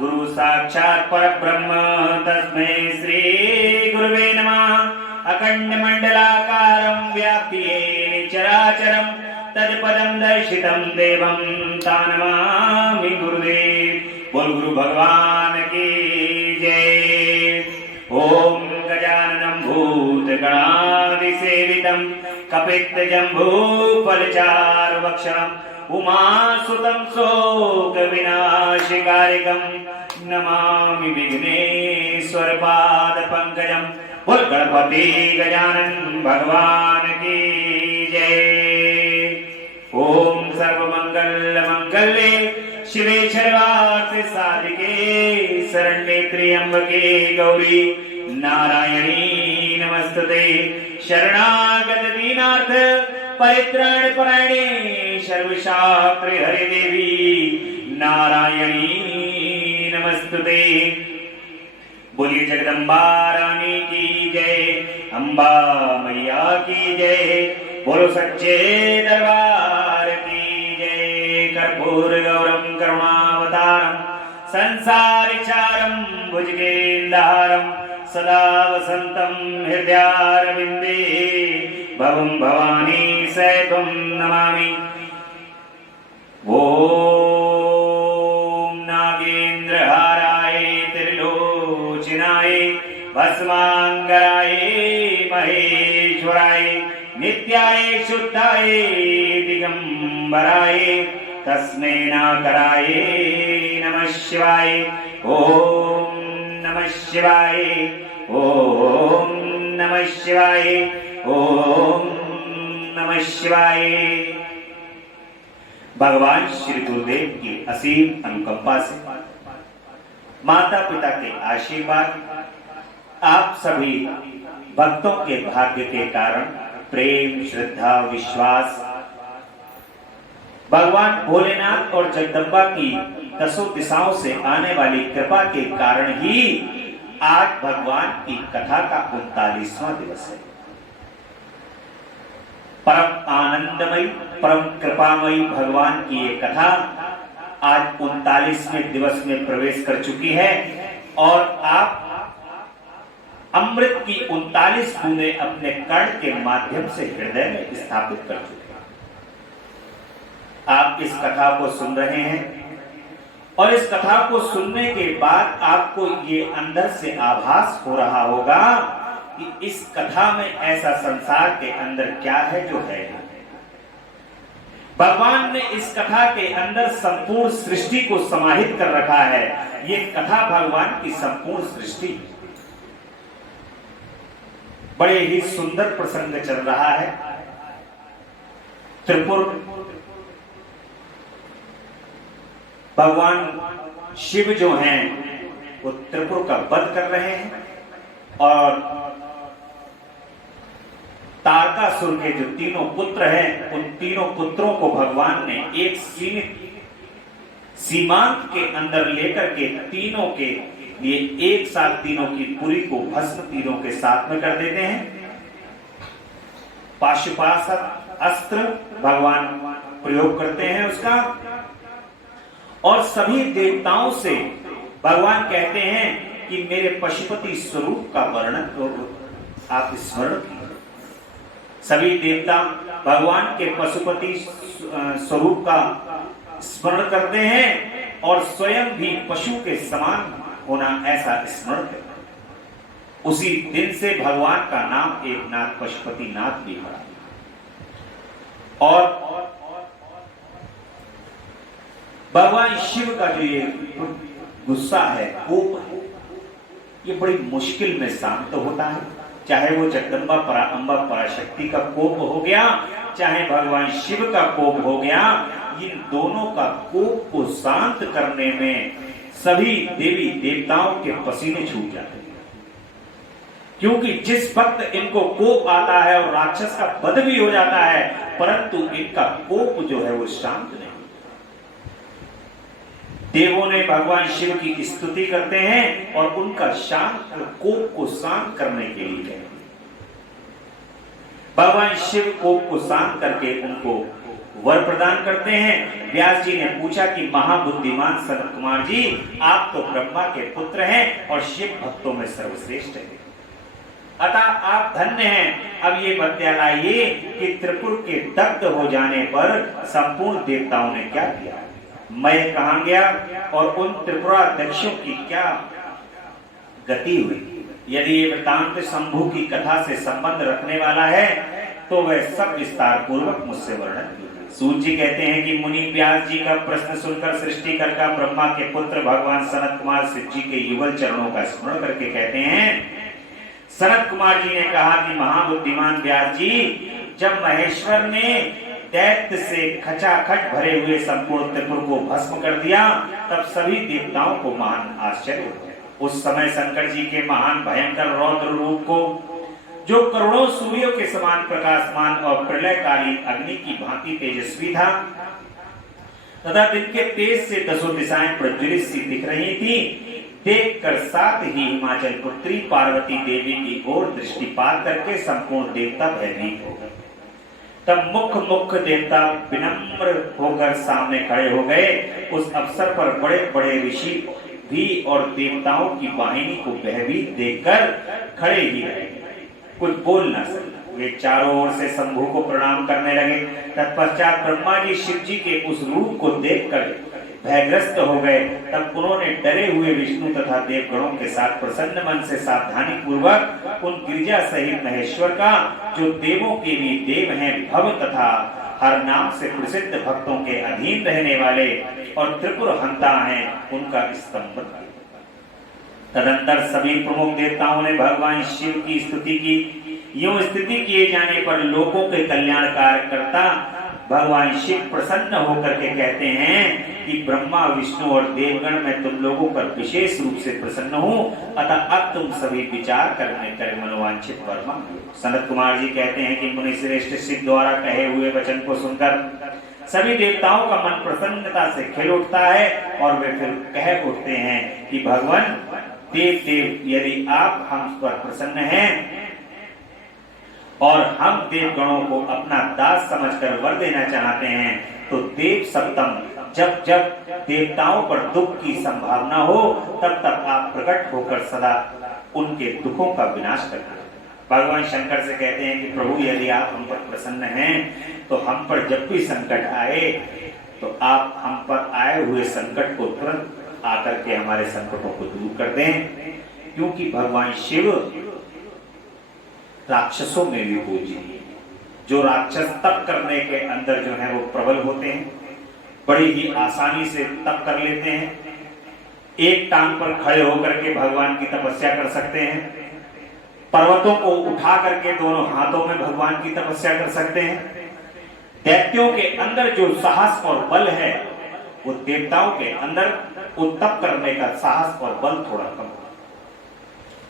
गुरु साक्षात् परब्रह्म तस्मै श्री गुरुवे नमः। अखंड मंडलाकारं व्याप्ति येन चराचरं तत्पदं दर्शितं देवं तानमामि गुरुदेव। बोल गुरु भगवान की जय। ओम गजाननं भूतगणादिसेवितं कपित्तजम्बूफलचारुभक्षणं उमासुतं शोकविनाशकारिकं नमामि विघ्नेश्वरपादपङ्कजं। बोल गणपति गजानन भगवान की जय। ओम सर्वमंगलमंगल्ये शिवे सर्वार्थ साधिके शरण्ये त्र्यंबके गौरी नारायणी नमस्तुते। शरणागत दीनार्थ परित्राण परायणे सर्वशास्त्र हरे देवी नारायणी नमस्तुते। बोलिए जगदम्बा रानी की जय, अम्बा मैया की जय। बोलो सच्चे दरबार की जय। कर्पूर गौरम करुणावतारम संसारिचारम भुजगेन्द्रहारम सदा वसंतम हृदयारविंदे भवं भवानी सैत्वं नमामि। ओम नागेन्द्रहाराय त्रिलोचनाय भस्मांगराय महेश्वराय नित्याय शुद्धाय दिगंबराय तस्मै नाकराय नमः शिवाय। ओम नमः शिवाय, ओम नमः शिवाय, ओम नमः शिवाय। भगवान श्री गुरुदेव की असीम अनुकंपा से, माता पिता के आशीर्वाद, आप सभी भक्तों के भाग्य के कारण, प्रेम श्रद्धा विश्वास, भगवान भोलेनाथ और जगदम्बा की दसों दिशाओं से आने वाली कृपा के कारण ही आज भगवान की कथा का 39वां दिवस है। परम आनंदमयी परम कृपामयी भगवान की ये कथा आज 39वें दिवस में प्रवेश कर चुकी है और आप अमृत की 39 बूंदें अपने कर्ण के माध्यम से हृदय में स्थापित कर चुके हैं। आप इस कथा को सुन रहे हैं और इस कथा को सुनने के बाद आपको ये अंदर से आभास हो रहा होगा कि इस कथा में ऐसा संसार के अंदर क्या है जो है। भगवान ने इस कथा के अंदर संपूर्ण सृष्टि को समाहित कर रखा है। ये कथा भगवान की संपूर्ण सृष्टि। बड़े ही सुंदर प्रसंग चल रहा है। त्रिपुर भगवान शिव जो हैं वो त्रिपुर का वध कर रहे हैं और तारकासुर के जो तीनों पुत्र हैं उन तीनों पुत्रों को भगवान ने एक सीमित सीमांत के अंदर लेकर के तीनों के लिए एक साथ तीनों की पुरी को भस्म तीनों के साथ में कर देते हैं। पाशुपाशक अस्त्र भगवान प्रयोग करते हैं उसका और सभी देवताओं से भगवान कहते हैं कि मेरे पशुपति स्वरूप का वर्णन आप स्मरण कीजिए। सभी देवता भगवान के पशुपति स्वरूप का स्मरण करते हैं और स्वयं भी पशु के समान होना ऐसा स्मरण करते हैं। उसी दिन से भगवान का नाम एक नाथ पशुपति नाथ भी पड़ा और भगवान शिव का जो ये गुस्सा है, कोप है, ये बड़ी मुश्किल में शांत होता है। चाहे वो जगदम्बा पराअंबा पराशक्ति का कोप हो गया, चाहे भगवान शिव का कोप हो गया, इन दोनों का कोप को शांत करने में सभी देवी देवताओं के पसीने छूट जाते हैं। क्योंकि जिस वक्त इनको कोप आता है और राक्षस का वध भी हो जाता है, परंतु इनका कोप जो है वो शांत नहीं। देवों ने भगवान शिव की स्तुति करते हैं और उनका शांत कोप को शांत करने के लिए भगवान शिव कोप को शांत करके उनको वर प्रदान करते हैं। व्यास जी ने पूछा कि महाबुद्धिमान सनत कुमार जी, आप तो ब्रह्मा के पुत्र हैं और शिव भक्तों में सर्वश्रेष्ठ हैं, अतः आप धन्य हैं। अब ये बतलाइए कि त्रिपुर के दग्ध हो जाने पर संपूर्ण देवताओं ने क्या किया, मैं कहां गया और उन त्रिपुराध्यक्षों की क्या गति हुई। यदि ये वृतांत शंभु की कथा से संबंध रखने वाला है तो वह सब विस्तार पूर्वक मुझसे वर्णन कीजिए। सूत जी कहते हैं कि मुनि व्यास जी का प्रश्न सुनकर सृष्टिकर्ता ब्रह्मा के पुत्र भगवान सनत कुमार शिव जी के युगल चरणों का स्मरण करके कहते हैं, सनत कुमार जी ने कहा कि महाबुद्धिमान व्यास जी, जब महेश्वर ने दैत्य से खचाखच भरे हुए संपूर्ण त्रिपुर को भस्म कर दिया तब सभी देवताओं को महान आश्चर्य हुआ। उस समय शंकर जी के महान भयंकर रौद्र रूप को, जो करोड़ों सूर्यों के समान प्रकाशमान और प्रलयकाली अग्नि की भांति तेजस्वी था तथा दिन के तेज से दसों दिशाएं प्रज्वलित सी दिख रही थी, देखकर साथ ही हिमाचल पुत्री पार्वती देवी की ओर दृष्टिपात करके संपूर्ण देवता भयभीत हो गए। तब मुख्य देवता विनम्र होकर सामने खड़े हो गए। उस अवसर पर बड़े बड़े ऋषि भी और देवताओं की वाहिनी को भयभीत देखकर खड़े ही रहे, कुछ बोल न सके। वे चारों ओर से शंभु को प्रणाम करने लगे। तत्पश्चात ब्रह्मा जी शिव जी के उस रूप को देखकर भयग्रस्त हो गए। तब उन्होंने डरे हुए विष्णु तथा देवगणों के साथ प्रसन्न मन से सावधानी पूर्वक उन गिरिजा सहित महेश्वर का, जो देवों के भी देव हैं, भव तथा हर नाम से प्रसिद्ध भक्तों के अधीन रहने वाले और त्रिपुर हंता हैं, उनका स्तंभ। तदंतर सभी प्रमुख देवताओं ने भगवान शिव की स्तुति की। यूं स्तुति किए जाने पर लोगों के कल्याणकार करता भगवान शिव प्रसन्न होकर के कहते हैं कि ब्रह्मा विष्णु और देवगण में तुम लोगों पर विशेष रूप से प्रसन्न हूं, अतः अब तुम सभी विचार करने कर मनोवांछित वर मांगो। सनत कुमार जी कहते हैं कि मुनि श्रेष्ठ शिव द्वारा कहे हुए वचन को सुनकर सभी देवताओं का मन प्रसन्नता से खिल उठता है और वे फिर कह उठते हैं कि भगवान देव, यदि आप हम पर प्रसन्न हैं और हम देवगणों को अपना दास समझकर वर देना चाहते हैं, तो देव सप्तम जब जब देवताओं पर दुख की संभावना हो तब तक आप प्रकट होकर सदा उनके दुखों का विनाश करना। भगवान शंकर से कहते हैं कि प्रभु, यदि आप हम पर प्रसन्न हैं तो हम पर जब भी संकट आए तो आप हम पर आए हुए संकट को तुरंत आकर के हमारे संकटों को दूर कर दें, क्योंकि भगवान शिव राक्षसों में भी पूज्य, जो राक्षस तप करने के अंदर जो है वो प्रबल होते हैं, बड़ी ही आसानी से तप कर लेते हैं। एक टांग पर खड़े होकर के भगवान की तपस्या कर सकते हैं, पर्वतों को उठा करके दोनों हाथों में भगवान की तपस्या कर सकते हैं। दैत्यों के अंदर जो साहस और बल है वो देवताओं के अंदर तप करने का साहस और बल थोड़ा कम,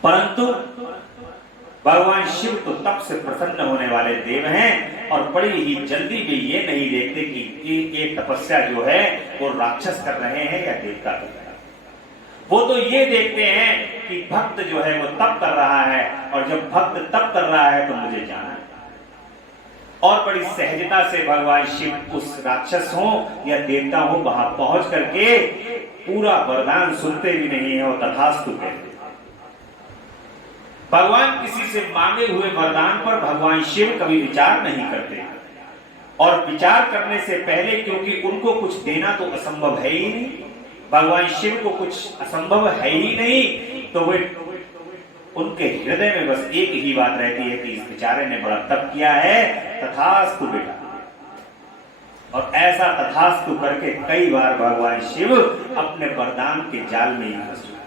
परंतु भगवान शिव तो तप से प्रसन्न होने वाले देव हैं और बड़ी ही जल्दी भी ये नहीं देखते कि ये तपस्या जो है वो राक्षस कर रहे हैं या देवता कर रहे हैं। वो तो ये देखते हैं कि भक्त जो है वो तप कर रहा है, और जब भक्त तप कर रहा है तो मुझे जाना है। और बड़ी सहजता से भगवान शिव उस राक्षस हो या देवता हो वहां पहुंच करके पूरा वरदान सुनते भी नहीं है और तथास्तु कहते। भगवान किसी से मांगे हुए वरदान पर भगवान शिव कभी विचार नहीं करते, और विचार करने से पहले, क्योंकि उनको कुछ देना तो असंभव है ही नहीं, भगवान शिव को कुछ असंभव है ही नहीं, तो वे उनके हृदय में बस एक ही बात रहती है कि इस बेचारे ने बड़ा तप किया है, तथास्तु बेटा। और ऐसा तथास्तु करके कई बार भगवान शिव अपने वरदान के जाल में ही फंस चुके।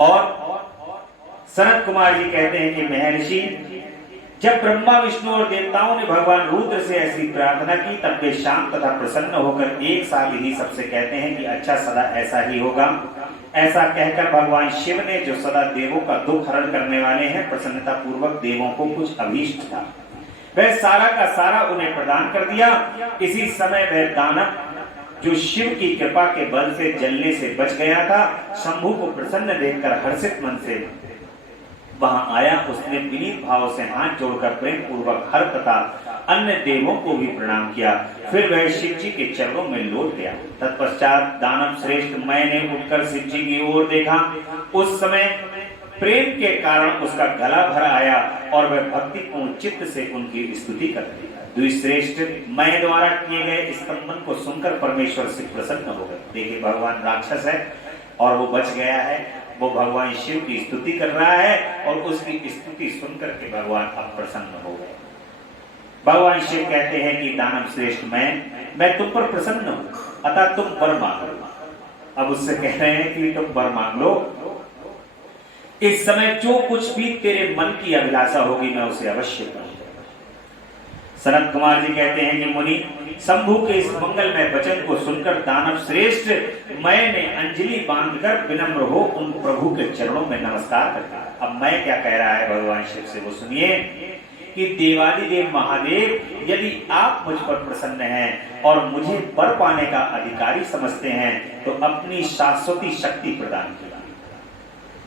और सनत कुमार जी कहते हैं कि महर्षि, जब ब्रह्मा विष्णु और देवताओं ने भगवान रुद्र से ऐसी प्रार्थना की तब वे शांत तथा प्रसन्न होकर एक साथ ही सबसे कहते हैं कि अच्छा, सदा ऐसा ही होगा। ऐसा कहकर भगवान शिव ने, जो सदा देवों का दुख हरण करने वाले हैं, प्रसन्नता पूर्वक देवों को कुछ अभीष्ट था वह सारा का सारा उन्हें प्रदान कर दिया। इसी समय वह दानव, जो शिव की कृपा के बल से जलने से बच गया था, शंभु को प्रसन्न देखकर हर्षित मन से वहां आया। उसने विनीत भाव से हाथ जोड़कर प्रेम पूर्वक हर तथा अन्य देवों को भी प्रणाम किया। फिर वह शिव जी के चरणों में लौट गया। तत्पश्चात दानव श्रेष्ठ मैं ने उठकर शिव जी की ओर देखा। उस समय प्रेम के कारण उसका गला भर आया और वह भक्तिपूर्ण चित्त से उनकी स्तुति कर रही। द्विश्रेष्ठ मैं द्वारा किए गए स्तंभन को सुनकर परमेश्वर से प्रसन्न हो गए। देखिए भगवान राक्षस है और वो बच गया है, वो भगवान शिव की स्तुति कर रहा है और उसकी स्तुति सुनकर के भगवान अब प्रसन्न हो गए। भगवान शिव कहते हैं कि दानव श्रेष्ठ मैं तुम पर प्रसन्न हूं, अतः तुम वर मांगो। अब उससे कह रहे हैं कि तुम वर मांग लो, इस समय जो कुछ भी तेरे मन की अभिलाषा होगी मैं उसे अवश्य करूंगा। सनत कुमार जी कहते हैं कि मुनि शंभु के इस मंगलमय वचन को सुनकर दानव श्रेष्ठ मैं ने अंजलि बांधकर विनम्र हो उन प्रभु के चरणों में नमस्कार करता। अब मैं क्या कह रहा है भगवान शिव से वो सुनिए कि देवादिदेव महादेव यदि आप मुझ पर प्रसन्न हैं और मुझे वर पाने का अधिकारी समझते हैं तो अपनी शाश्वती शक्ति प्रदान कीजिए।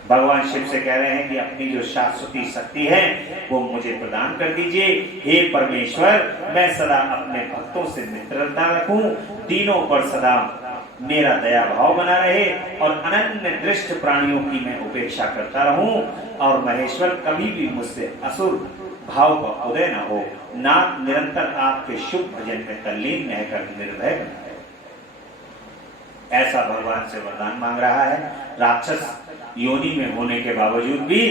भगवान शिव से कह रहे हैं कि अपनी जो शाश्वती शक्ति है वो मुझे प्रदान कर दीजिए। हे परमेश्वर मैं सदा अपने भक्तों से मित्रता रखूं, तीनों पर सदा मेरा दया भाव बना रहे और अनन्य दृष्ट प्राणियों की मैं उपेक्षा करता रहूं और महेश्वर कभी भी मुझसे असुर भाव का उदय न हो। नाथ निरंतर आपके शुभ भजन में तल्लीन रहकर निर्भय बना रहे। ऐसा भगवान से वरदान मांग रहा है। राक्षस योनि में होने के बावजूद भी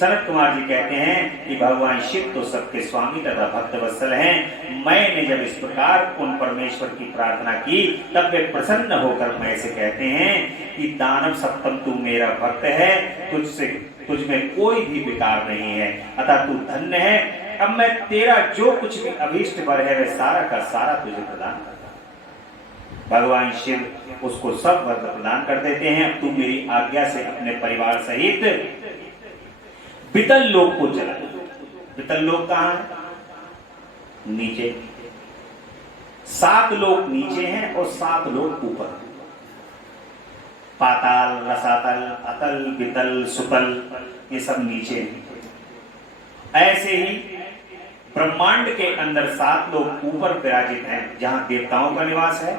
सनत कुमार जी कहते हैं कि भगवान शिव तो सबके स्वामी तथा भक्त वत्सल हैं। मैंने जब इस प्रकार उन परमेश्वर की प्रार्थना की तब वे प्रसन्न होकर मैं से कहते हैं कि दानव सप्तम तू मेरा भक्त है, तुझ में कोई भी विकार नहीं है, अतः तू धन्य है। अब मैं तेरा जो कुछ भी अभीष्ट वर है वह सारा का सारा तुझे प्रदान कर। भगवान शिव उसको सब वर प्रदान कर देते हैं। अब तू मेरी आज्ञा से अपने परिवार सहित बितल लोक को चला। बितल लोक कहां है? नीचे। 7 लोक नीचे हैं और 7 लोक ऊपर। पाताल, रसातल, अतल, बितल, सुतल ये सब नीचे हैं। ऐसे ही ब्रह्मांड के अंदर 7 लोक ऊपर विराजित हैं जहां देवताओं का निवास है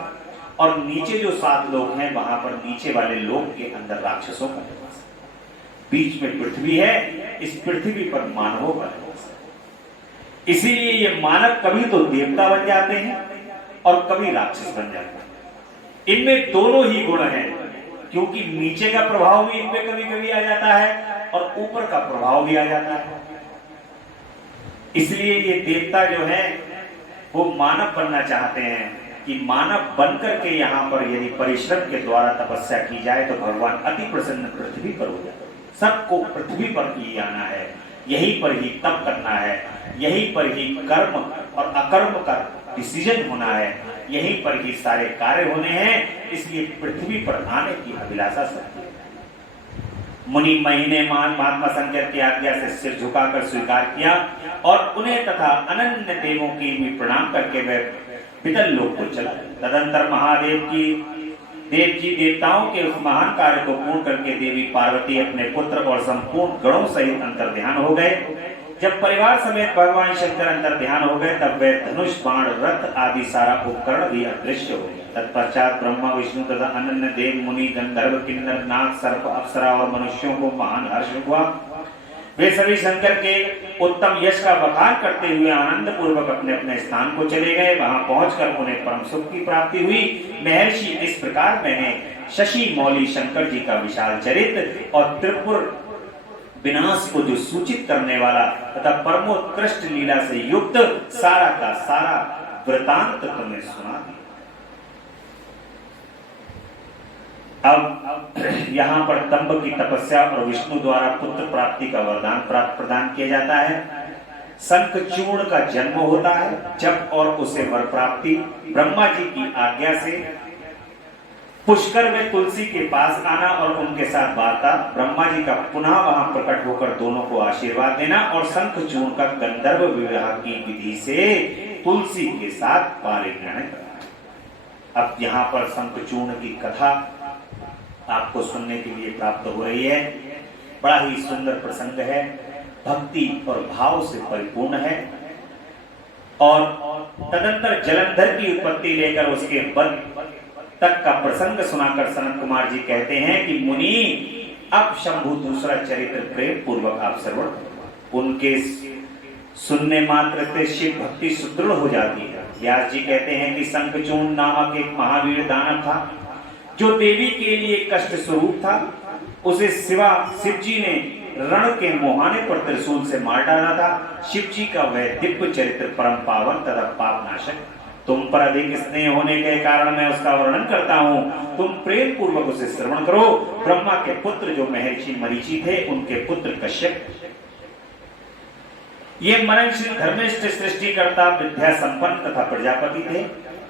और नीचे जो 7 लोक हैं वहां पर नीचे वाले लोक के अंदर राक्षसों का निवास है। बीच में पृथ्वी है, इस पृथ्वी पर मानवों का निवास है। इसीलिए ये मानव कभी तो देवता बन जाते हैं और कभी राक्षस बन जाते हैं। इनमें दोनों ही गुण हैं क्योंकि नीचे का प्रभाव भी इनपे कभी कभी आ जाता है और ऊपर का प्रभाव भी आ जाता है। इसलिए ये देवता जो है वो मानव बनना चाहते हैं कि मानव बनकर के यहाँ पर यदि परिश्रम के द्वारा तपस्या की जाए तो भगवान अति प्रसन्न पृथ्वी पर हो जाए। सबको पृथ्वी पर ही आना है, यहीं पर ही तप करना है, यहीं पर ही कर्म और अकर्म का डिसीजन होना है, यहीं पर ही सारे कार्य होने हैं। इसलिए पृथ्वी पर आने की अभिलाषा सबकी है। मुनि महीने महात्मा शंकर की आज्ञा से सिर झुकाकर स्वीकार किया और उन्हें तथा अनन्य देवों की भी प्रणाम करके वे बितल लोक को चला। तदंतर महादेव की देवताओं के उस महान कार्य को पूर्ण करके देवी पार्वती अपने पुत्र और संपूर्ण गणों सहित अंतर ध्यान हो गए। जब परिवार समेत भगवान शंकर अंतर ध्यान हो गए तब वे धनुष, बाण, रथ आदि सारा उपकरण भी अदृश्य हो गया। तत्पश्चात ब्रह्मा, विष्णु तथा अनन्य देव, मुनि, गंधर्व, किन्नर, नाग, सर्प, अप्सरा और मनुष्यों को महान हर्ष हुआ। वे सभी शंकर के उत्तम यश का बखान करते हुए आनंद पूर्वक अपने अपने स्थान को चले गए। वहां पहुंचकर उन्हें परम सुख की प्राप्ति हुई। महर्षि इस प्रकार मैंने शशि मौली शंकर जी का विशाल चरित्र और त्रिपुर विनाश को जो सूचित करने वाला तथा परमोत्कृष्ट लीला से युक्त सारा का सारा वृतांत तुम्हें सुना दिया। अब यहाँ पर तंब की तपस्या और विष्णु द्वारा पुत्र प्राप्ति का वरदान प्रदान किया जाता है। शंखचूर्ण का जन्म होता है जब और उसे वर प्राप्ति ब्रह्मा जी की आज्ञा से पुष्कर में तुलसी के पास आना और उनके साथ वार्ता, ब्रह्मा जी का पुनः वहां प्रकट होकर दोनों को आशीर्वाद देना और शंखचूर्ण का गंधर्व विवाह की विधि से तुलसी के साथ पारिग्रहण करना। अब यहाँ पर शंखचूर्ण की कथा आपको सुनने के लिए प्राप्त हो रही है। बड़ा ही सुंदर प्रसंग है, भक्ति और भाव से परिपूर्ण है। और तदंतर जलंधर की उत्पत्ति लेकर उसके वध तक का प्रसंग सुनाकर सनत कुमार जी कहते हैं कि मुनि अब शंभु दूसरा चरित्र प्रेम पूर्वक आप श्रवण। उनके सुनने मात्र से शिव भक्ति सुदृढ़ हो जाती है। व्यास जी कहते हैं कि शंखचूर्ण नामक एक महावीर दानव था जो देवी के लिए कष्ट स्वरूप था। उसे शिव जी ने रण के मुहाने पर त्रिशूल से मार डाला था। शिव जी का वह दिव्य चरित्र परम पावन तथा पाप नाशक, तुम पर अधिक स्नेह होने के कारण मैं उसका वर्णन करता हूँ। तुम प्रेम पूर्वक उसे श्रवण करो। ब्रह्मा के पुत्र जो महर्षि मरीचि थे, उनके पुत्र कश्यप, ये मननशील धर्मिष्ठ सृष्टिकर्ता विद्या संपन्न तथा प्रजापति थे।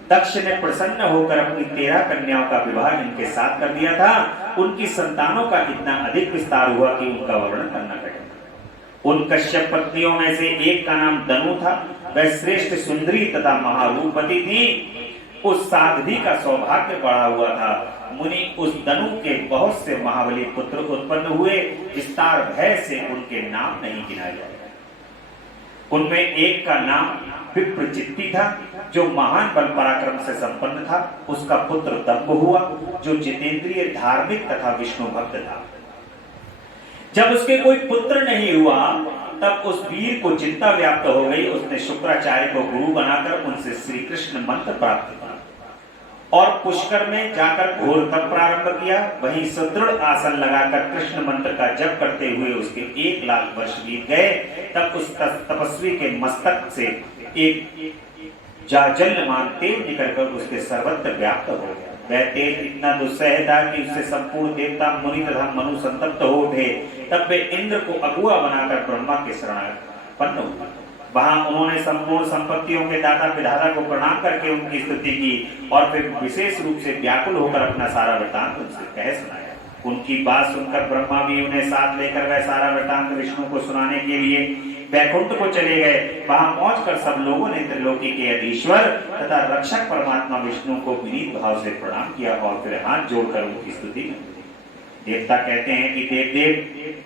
दक्ष ने प्रसन्न होकर अपनी 13 कन्याओं का विवाह इनके साथ कर दिया था। उनकी संतानों का इतना अधिक विस्तार हुआ कि उनका वर्णन करना कठिन। उन कश्यप पत्नियों में से एक का नाम दनु था। वह श्रेष्ठ सुंदरी तथा महारूपवती थी। उस साध्वी का सौभाग्य बढ़ा हुआ था। मुनि उस दनु के बहुत से महाबली पुत्र उत्पन्न हुए। विस्तार भय से उनके नाम नहीं गिनाए जाए। उनमें एक का नाम विप्रचित्ति था जो महान बल पराक्रम से संपन्न था। उसका पुत्र दंभ हुआ जो जितेंद्रिय, धार्मिक तथा विष्णु भक्त था। जब उसके कोई पुत्र नहीं हुआ तब उस वीर को चिंता व्याप्त हो गई। उसने शुक्राचार्य को गुरु बनाकर उनसे श्री कृष्ण मंत्र प्राप्त किया और पुष्कर में जाकर घोर तप प्रारंभ किया। वहीं सुदृढ़ आसन लगाकर कृष्ण मंत्र का जप करते हुए उसके 1 लाख वर्ष बीत गए। तब उस तपस्वी के मस्तक से एक जाजल्यमान तेज निकलकर उसके सर्वत्र व्याप्त हो गया। वह तेज इतना दुस्सह था कि उससे संपूर्ण देवता, मुनि तथा मनु संतप्त हो उठे। तब वे इंद्र को अगुआ बनाकर ब्रह्मा के शरणापन्न हुए। वहां उन्होंने संपूर्ण संपत्तियों के दाता विधाता को प्रणाम करके उनकी स्तुति की और फिर विशेष रूप से व्याकुल होकर अपना सारा वृतांत उनसे कह सुनाया। उनकी बात सुनकर ब्रह्मा भी उन्हें साथ लेकर वह सारा वृतांत विष्णु को सुनाने के लिए वैकुंठ को चले गए। वहां पहुंचकर सब लोगों ने त्रिलोकी के अधीश्वर तथा रक्षक परमात्मा विष्णु को विनीत भाव से प्रणाम किया और फिर हाथ जोड़कर उनकी स्तुति की। देवता कहते हैं कि देव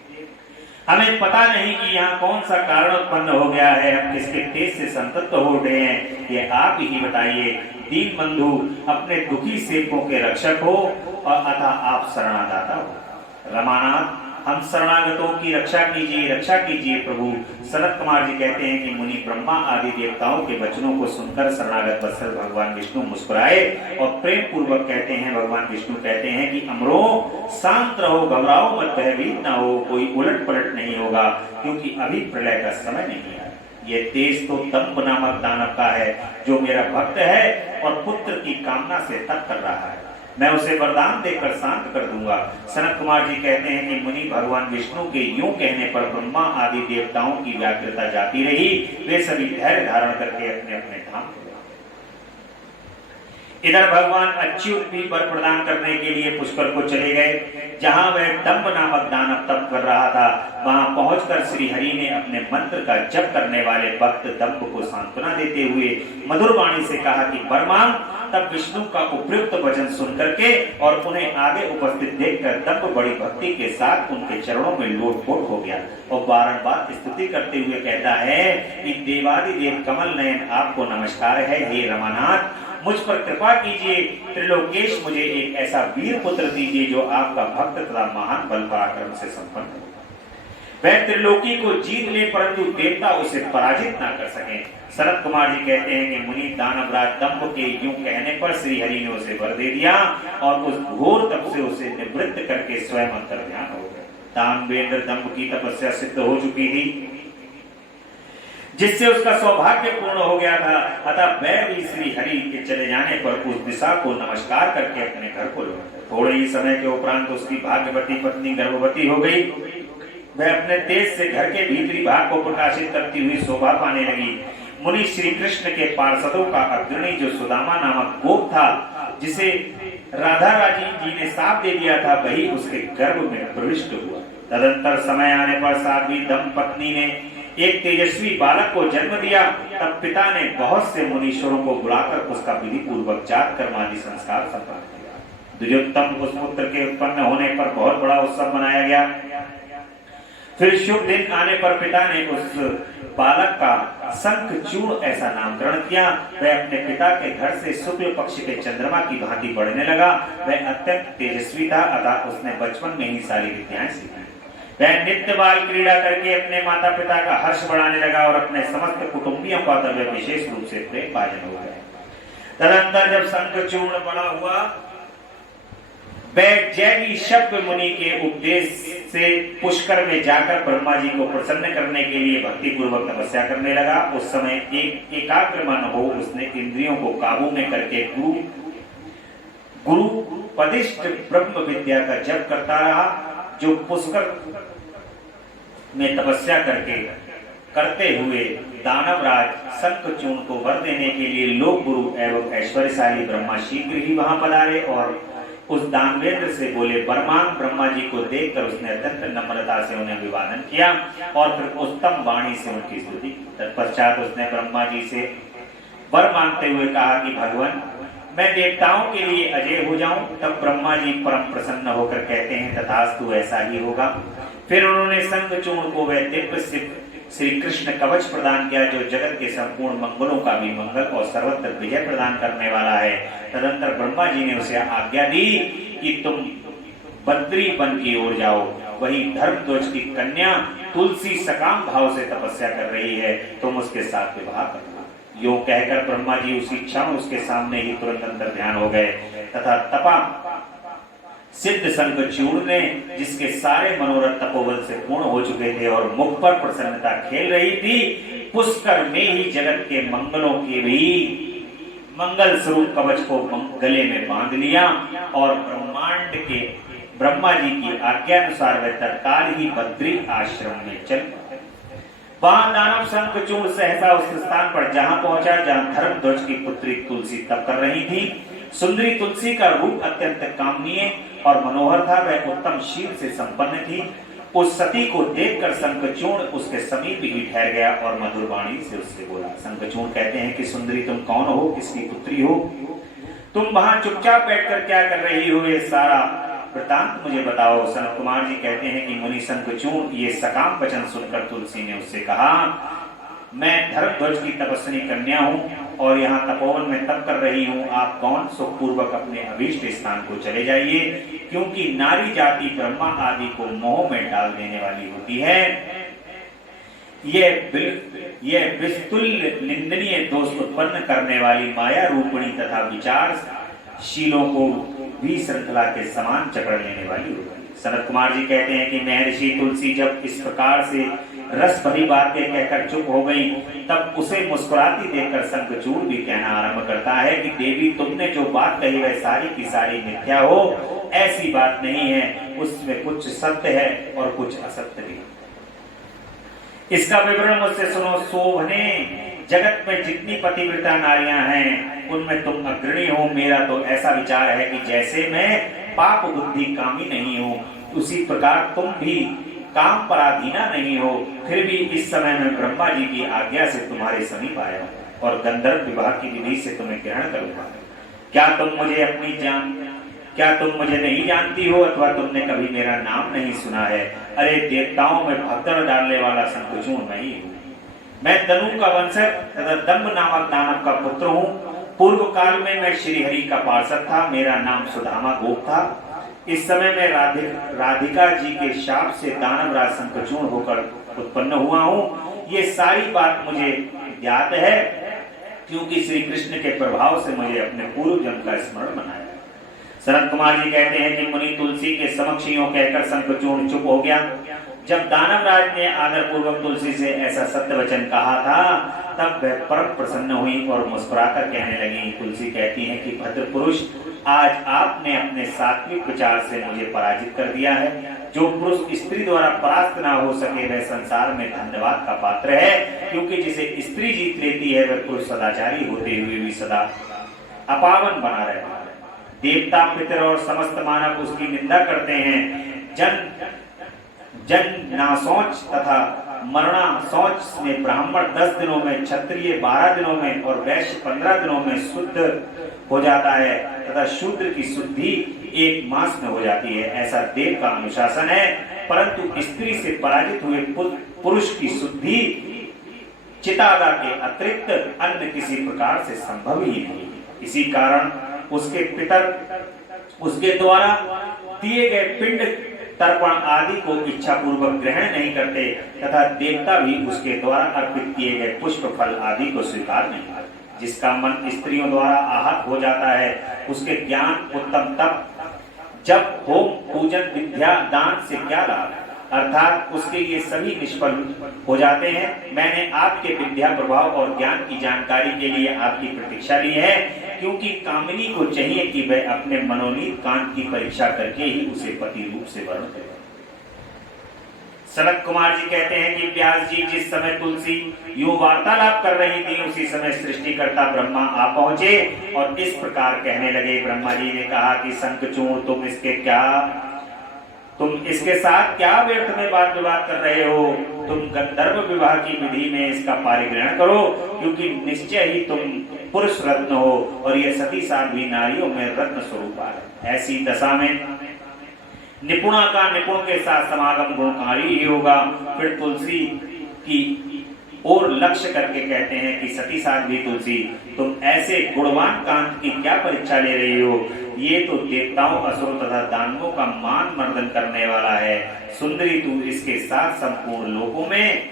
हमें पता नहीं कि यहाँ कौन सा कारण उत्पन्न हो गया है। हम किसके तेज से संतप्त हो उठे हैं, ये आप ही बताइए। दीन बंधु अपने दुखी सेवकों के रक्षक हो और अतः आप शरणादाता हो। रमानाथ हम शरणागतों की रक्षा कीजिए प्रभु। सनत कुमार जी कहते हैं कि मुनि ब्रह्मा आदि देवताओं के वचनों को सुनकर शरणागत वत्सल भगवान विष्णु मुस्कुराए और प्रेम पूर्वक कहते हैं, भगवान विष्णु कहते हैं कि अमरो शांत रहो, घबराओ मत, भयभीत न हो, कोई उलट पलट नहीं होगा क्योंकि अभी प्रलय का समय नहीं है। ये तेज तो दंभ नामक दानव का है जो मेरा भक्त है और पुत्र की कामना से तप कर रहा है। मैं उसे वरदान देकर शांत कर दूंगा। सनत कुमार जी कहते हैं कि मुनि भगवान विष्णु के यूं कहने पर ब्रह्मा आदि देवताओं की व्याकुलता जाती रही। वे सभी धैर्य धारण करके अपने अपने धाम गए। इधर भगवान अच्युत भी वर प्रदान करने के लिए पुष्कर को चले गए। जहां वह दंभ नामक दानव तप कर रहा था, वहां पहुंचकर श्री हरि ने अपने मंत्र का जप करने वाले भक्त दंभ को सांत्वना देते हुए मधुर वाणी से कहा कि वर मांग। तब विष्णु का उपयुक्त वचन सुन करके और उन्हें आगे उपस्थित देखकर दंभ बड़ी भक्ति के साथ उनके चरणों में लोटपोट हो गया और बारंबार स्तुति करते हुए कहता है कि देवादिदेव कमल नयन आपको नमस्कार है। हे रमानाथ मुझ पर कृपा कीजिए। त्रिलोकेश मुझे एक ऐसा वीर पुत्र दीजिए जो आपका भक्त तथा महान बल पराक्रम से संपन्न हो। वह त्रिलोकी को जीत ले परंतु देवता उसे पराजित ना कर सके। सनत कुमार जी कहते हैं कि मुनि दानवराज दंभ के यूं कहने पर श्री हरि ने उसे वर दे दिया और उस घोर तप से उसे निवृत्त करके स्वयं अंतर्ध्यान हो गए। दानवेंद्र दंभ की तपस्या सिद्ध हो चुकी थी जिससे उसका सौभाग्य पूर्ण हो गया था। अतः वह भी श्री हरि के चले जाने पर उस दिशा को नमस्कार करके अपने घर को लौटा। थोड़े ही समय के उपरांत उसकी भाग्यवती पत्नी गर्भवती हो गई। वह अपने तेज से घर के भीतरी भाग को प्रकाशित करती हुई शोभा पाने लगी। मुनि श्री कृष्ण के पार्षदों का अग्रणी जो सुदामा नामक गोप था, जिसे राधा राजी जी ने साथ दे दिया था, वही उसके गर्भ में प्रविष्ट हुआ। तदंतर समय आने पर साध्वी दंपत्नी ने एक तेजस्वी बालक को जन्म दिया। तब पिता ने बहुत से मुनीश्वरों को बुलाकर उसका विधि पूर्वक जात कर्म आदि संस्कार संपन्न किया। द्विजोत्तम उस पुत्र के उत्पन्न होने पर बहुत बड़ा उत्सव मनाया गया। फिर शुभ दिन आने पर पिता ने उस बालक का शंखचूड़ ऐसा नामकरण किया। वह अपने पिता के घर से शुक्ल पक्ष के चंद्रमा की भांति बढ़ने लगा। वह अत्यंत तेजस्वी था, अतः उसने बचपन में ही सारी विद्याएं सीखी। वह नित्य बाल क्रीड़ा करके अपने माता पिता का हर्ष बढ़ाने लगा और अपने समस्त कुटुंबियों का वह विशेष रूप से प्रेम भाजन हो गया। तदनंतर जब शंखचूड़ बड़ा हुआ, वह जैगी शब्द मुनि के उपदेश से पुष्कर में जाकर ब्रह्मा जी को प्रसन्न करने के लिए भक्ति पूर्वक तपस्या करने लगा। उस समय एक एकाग्र मन हो उसने इंद्रियों को काबू में करके गुरु पदिष्ट ब्रह्म विद्या का जप करता रहा, जो पुष्कर में तपस्या करते हुए दानवराज शंखचूड़ को वर देने के लिए लोक गुरु एवं ऐश्वर्यशाली ब्रह्मा शीघ्र ही वहां पधारे और उस दानवेंद्र से बोले वरमान। ब्रह्मा जी को देखकर उसने अत्यंत नम्रता से उन्हें अभिवादन किया और फिर उत्तम वाणी से उनकी स्तुति। तत्पश्चात उसने ब्रह्मा जी से वर मांगते हुए कहा कि भगवान, मैं देवताओं के लिए अजय हो जाऊं। तब ब्रह्मा जी परम प्रसन्न होकर कहते हैं तथास्तु, ऐसा ही होगा। फिर उन्होंने शंखचूड़ को वह दिव्य श्री कृष्ण कवच प्रदान किया, जो जगत के संपूर्ण मंगलों का भी मंगल और सर्वत्र विजय प्रदान करने वाला है। तदंतर ब्रह्मा जी ने उसे आज्ञा दी कि तुम बद्री वन की ओर जाओ। वही धर्मध्वज की कन्या तुलसी सकाम भाव से तपस्या कर रही है, तुम उसके साथ विवाह करना। यो कहकर ब्रह्मा जी उसी क्षण उसके सामने ही तुरंत अंतर ध्यान हो गए तथा तपा सिद्ध शंखचूड़ ने, जिसके सारे मनोरथ तपोबल से पूर्ण हो चुके थे और मुख पर प्रसन्नता खेल रही थी, पुष्कर में ही जगत के मंगलों के भी मंगल स्वरूप कवच को गले में बांध लिया और ब्रह्मांड के ब्रह्मा जी की आज्ञा अनुसार वह तत्काल ही बद्री आश्रम में चल पड़े। वहां दानव शंखचूड़ सहसा उस स्थान पर जहां पहुंचा जहां धर्मध्वज की पुत्री तुलसी तप कर रही थी। सुंदरी तुलसी का रूप अत्यंत कामनीय और मनोहर था। वह उत्तम शील से संपन्न थी। उस सती को देखकर शंखचूड़ उसके समीप ही ठहर गया और मधुर वाणी से उससे बोला। शंखचूड़ कहते हैं कि सुंदरी, तुम कौन हो, किसकी पुत्री हो, तुम वहां चुपचाप बैठकर क्या कर रही हो, ये सारा वृतांत मुझे बताओ। सनत कुमार जी कहते हैं कि मुनि शंखचूड़ ये सकाम वचन सुनकर तुलसी ने उससे कहा, मैं धर्मध्वज की तपस्वी कन्या हूँ और यहाँ तपोवन में तप कर रही हूँ। आप कौन, सुखपूर्वक अपने अभीष्ट स्थान को चले जाइए, क्योंकि नारी जाति ब्रह्मा आदि को मोह में डाल देने वाली होती है। यह विस्तुल्य निंदनीय दोष उत्पन्न करने वाली माया रूपिणी तथा विचारशीलों को भी श्रृंखला के समान जकड़ लेने वाली होती है। सनत कुमार जी कहते हैं कि महर्षि तुलसी जब इस प्रकार से रस भरी बातें कहकर चुप हो गई, तब उसे मुस्कुराती देखकर शंखचूड़ भी कहना आरंभ करता है कि देवी, तुमने जो बात कही वह सारी की सारी मिथ्या हो, ऐसी बात नहीं है, उसमें कुछ सत्य है और कुछ असत्य भी। इसका विवरण मुझसे सुनो। शोभने, जगत में जितनी पतिव्रता नारियां हैं उनमें तुम अग्रणी हो। मेरा तो ऐसा विचार है कि जैसे मैं पाप बुद्धि कामी नहीं हूँ, उसी प्रकार तुम भी काम पराधीना नहीं हो। फिर भी इस समय में ब्रह्मा जी की आज्ञा से तुम्हारे समीप आया और गंधर्व विवाह की विधि से तुम्हें ग्रहण करूंगा। क्या तुम मुझे नहीं जानती हो अथवा तुमने कभी मेरा नाम नहीं सुना है? अरे देवताओं में भगदड़ डालने वाला शंखचूड़ मैं ही हूँ। मैं तनु का वंशज तथा दंभ नामक दानव का पुत्र हूँ। पूर्व काल में मैं श्री हरि का पार्षद था। मेरा नाम सुदामा गोप था। इस समय मैं राधिका जी के शाप से दानवराज शंखचूड़ होकर उत्पन्न हुआ हूँ। ये सारी बात मुझे ज्ञात है, क्योंकि श्री कृष्ण के प्रभाव से मुझे अपने पूर्व जन्म का स्मरण बनाया। सनत कुमार जी कहते हैं कि मुनि तुलसी के समक्ष यूं कहकर शंखचूड़ चुप हो गया। जब दानवराज ने आदर पूर्वक तुलसी से ऐसा सत्य वचन कहा था, तब वह परम प्रसन्न हुई और मुस्कुराकर कहने लगी। तुलसी कहती है कि भद्र पुरुष, आज आपने अपने सात्विक विचार से मुझे पराजित कर दिया है। जो पुरुष स्त्री द्वारा परास्त ना हो सके वह संसार में धन्यवाद का पात्र है, क्योंकि जिसे स्त्री जीत लेती है वह पुरुष सदाचारी होते हुए भी सदा अपावन बना रहता है। देवता, पितर और समस्त मानव उसकी निंदा करते हैं। जन नासोच तथा मरना सोच में ब्राह्मण 10 दिनों में, क्षत्रिय 12 दिनों में और वैश्य 15 दिनों में शुद्ध हो जाता है तथा शूद्र की शुद्धि 1 मास में हो जाती है। ऐसा देव का अनुशासन है। परंतु स्त्री से पराजित हुए पुरुष की शुद्धि चितादा के अतिरिक्त अन्य किसी प्रकार से संभव ही नहीं। इसी कारण उसके पितर उसके द्वारा दिए गए पिंड तर्पण आदि को इच्छा पूर्वक ग्रहण नहीं करते तथा देवता भी उसके द्वारा अर्पित किए गए पुष्प फल आदि को स्वीकार नहीं करते। जिसका मन स्त्रियों द्वारा आहत हो जाता है उसके ज्ञान उत्तम तप जब होम पूजन विद्या दान से क्या लाभ, अर्थात उसके ये सभी निष्फल हो जाते हैं। मैंने आपके विद्या प्रभाव और ज्ञान की जानकारी के लिए आपकी प्रतीक्षा ली है, क्योंकि कामिनी को चाहिए कि वह अपने मनोनीत कांत की परीक्षा करके ही उसे पति रूप से वर्ण करे। सनत कुमार जी कहते हैं कि व्यास जी जिस समय तुलसी यूं वार्तालाप कर रही थी उसी समय सृष्टिकर्ता ब्रह्मा आ पहुंचे और इस प्रकार कहने लगे। ब्रह्मा जी ने कहा कि शंखचूड़ तुम इसके साथ क्या व्यर्थ में वाद विवाद कर रहे हो। तुम गंधर्व विवाह की विधि में इसका पारिग्रहण करो, क्योंकि निश्चय ही तुम पुरुष रत्न हो और यह सती साध्वी नारियों में रत्न स्वरूप है। ऐसी दशा में निपुणा का निपुण के साथ समागम गुणकारी ही होगा। फिर तुलसी की और लक्ष्य करके कहते हैं कि सती साध्वी तुलसी तुम ऐसे गुणवान कांत की क्या परीक्षा ले रही हो। ये तो देवताओं असुरों तथा दानवों का मान मर्दन करने वाला है। सुंदरी तू इसके साथ संपूर्ण लोकों में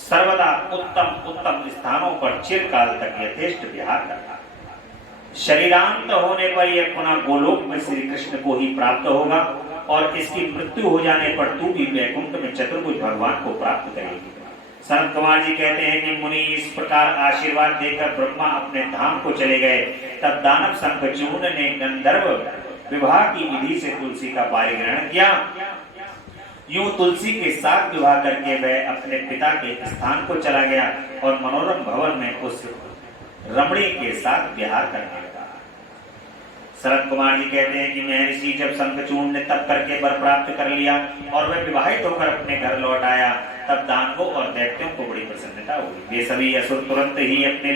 सर्वदा उत्तम उत्तम स्थानों पर चिरकाल तक यथेष्ट विहार करता। शरीरांत होने पर यह पुनः गोलोक में श्री कृष्ण को ही प्राप्त होगा और इसकी मृत्यु हो जाने पर तू भी वैकुंठ में चतुर्भुज भगवान को प्राप्त करेगी। सनत कुमार जी कहते हैं कि मुनि इस प्रकार आशीर्वाद देकर ब्रह्मा अपने धाम को चले गए। तब दानव शंखचूड़ ने गंधर्व विवाह की विधि से तुलसी का पारिग्रहण किया। यूं तुलसी के साथ विवाह करके वह अपने पिता के स्थान को चला गया और मनोरम भवन में उस रमणी के साथ विहार करने लगा। शरद कुमार जी कहते हैं कि महर्षि जब शंखचूड़ ने तप करके वर प्राप्त कर लिया और वह विवाहित होकर अपने घर लौट आया, तब दानवों और दैत्यों को बड़ी प्रसन्नता हुई। वे सभी असुर तुरंत ही अपने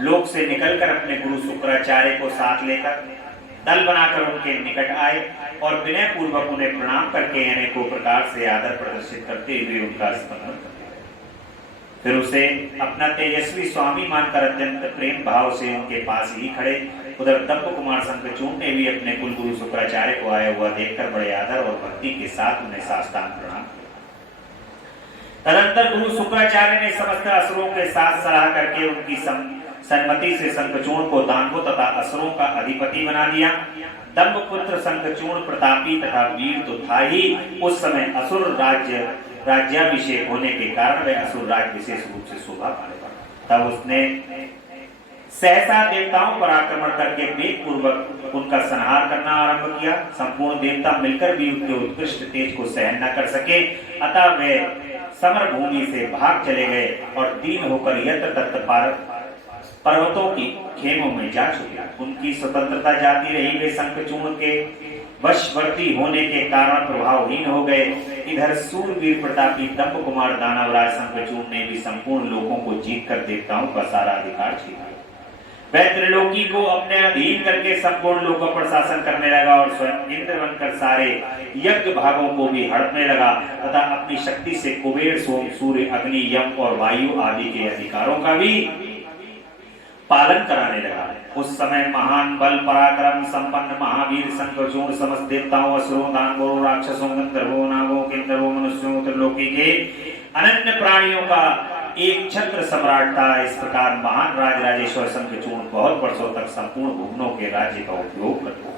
लोक से निकलकर अपने गुरु शुक्राचार्य को साथ लेकर दल बनाकर उनके निकट आए और विनय पूर्वक उन्हें प्रणाम करके अनेकों प्रकार से आदर प्रदर्शित करते हुए उनका स्मरण करते। फिर उसे अपना तेजस्वी स्वामी मानकर अत्यंत प्रेम भाव से उनके पास ही खड़े। उधर दंभ कुमार शंखचूड़ ने भी अपने कुल गुरु शुक्राचार्य को आया हुआ देखकर बड़े आदर और भक्ति के साथ उन्हें साष्टांग प्रणाम किया। तदंतर गुरु शुक्राचार्य ने समस्त असुरों के साथ सलाह करके उनकी सम्मति से शंखचूड़ को दानवों तथा असुरों का अधिपति बना दिया। दंभ पुत्र शंखचूड़ प्रतापी तथा वीर तो था ही, उस समय असुर राज्याभिषेक होने के कारण वह असुर राज विशेष रूप से शोभा पाने लगा। तब उसने सहसा देवताओं पर आक्रमण करके वेग पूर्वक उनका संहार करना आरंभ किया। संपूर्ण देवता मिलकर भी उसके उत्कृष्ट तेज को सहन न कर सके, अतः वे समर भूमि से भाग चले गए और दीन होकर यत्र तत्र पर्वतों की खेमों में जा चुके। उनकी स्वतंत्रता जाती रही, वे शंखचूड़ के वशवर्ती होने के कारण प्रभावहीन हो गए। इधर सूरवीर प्रतापी दंभ कुमार दानवराज शंखचूड़ ने भी संपूर्ण लोगों को जीतकर देवताओं का सारा अधिकार छीना। वह त्रिलोकी को अपने अधीन करके संपूर्ण लोगों पर शासन करने लगा और स्वयं इंद्र बनकर सारे यज्ञ भागों को भी हड़पने लगा तथा अपनी शक्ति से कुबेर सोम सूर्य अग्नि यम और वायु आदि के अधिकारों का भी पालन कराने लगा। उस समय महान बल पराक्रम संपन्न महावीर शंखचूड़ समस्त देवताओं असुरों दानवों राक्षसों गंधर्वों नागों किन्नरों मनुष्यों त्रिलोकी के अनन्य प्राणियों का एक छत्र सम्राट था। इस प्रकार महान राजराजेश्वर शंखचूड़ बहुत वर्षों तक संपूर्ण भुवनों के राज्य का उपयोग करता।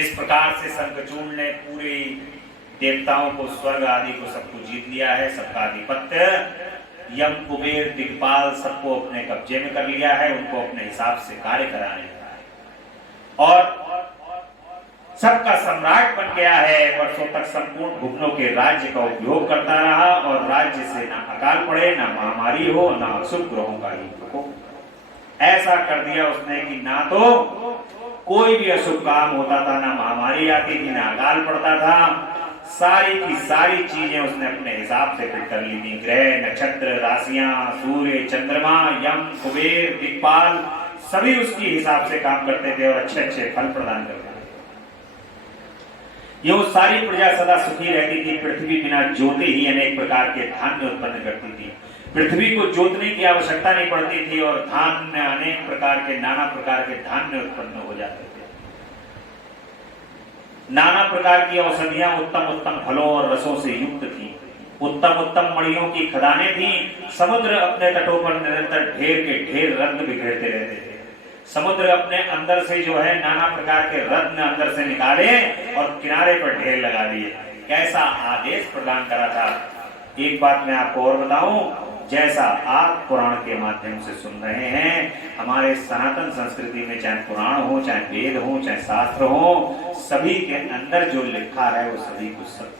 इस प्रकार से शंखचूड़ ने पूरे देवताओं को स्वर्ग आदि को सबको जीत लिया है। सबका आधिपत्य यम कुबेर दिग्पाल सबको अपने कब्जे में कर लिया है। उनको अपने हिसाब से कार्य कराने लगा और सबका सम्राट बन गया है। वर्षों तक संपूर्ण भुवनों के राज्य का उपयोग करता रहा और राज्य से ना अकाल पड़े, ना महामारी हो, ना अशुभ ग्रहों का युद्ध हो। ऐसा कर दिया उसने कि ना तो कोई भी अशुभ काम होता था, ना महामारी आती थी, ना अकाल पड़ता था। सारी की सारी चीजें उसने अपने हिसाब से फिट कर ली थी। ग्रह नक्षत्र राशियां सूर्य चंद्रमा यम कुबेर दिक्पाल सभी उसकी हिसाब से काम करते थे और अच्छे अच्छे फल प्रदान करते थे। यूं सारी प्रजा सदा सुखी रहती थी। पृथ्वी बिना जोते ही अनेक प्रकार के धान्य उत्पन्न करती थी। पृथ्वी को जोतने की आवश्यकता नहीं पड़ती थी और धान्य अनेक प्रकार के नाना प्रकार के धान्य उत्पन्न हो जाते थे। नाना प्रकार की औषधियां उत्तम उत्तम फलों और रसों से युक्त थी। उत्तम उत्तम मणियों की खदानें थी। समुद्र अपने तटों पर निरंतर ढेर के ढेर रत्न बिखेरते रहते थे। समुद्र अपने अंदर से जो है नाना प्रकार के रत्न अंदर से निकाले और किनारे पर ढेर लगा दिए। कैसा आदेश प्रदान करा था। एक बात मैं आपको और बताऊं, जैसा आप पुराण के माध्यम से सुन रहे हैं, हमारे सनातन संस्कृति में चाहे पुराण हो, चाहे वेद हो, चाहे शास्त्र हो, सभी के अंदर जो लिखा है वो सभी कुछ सत्य।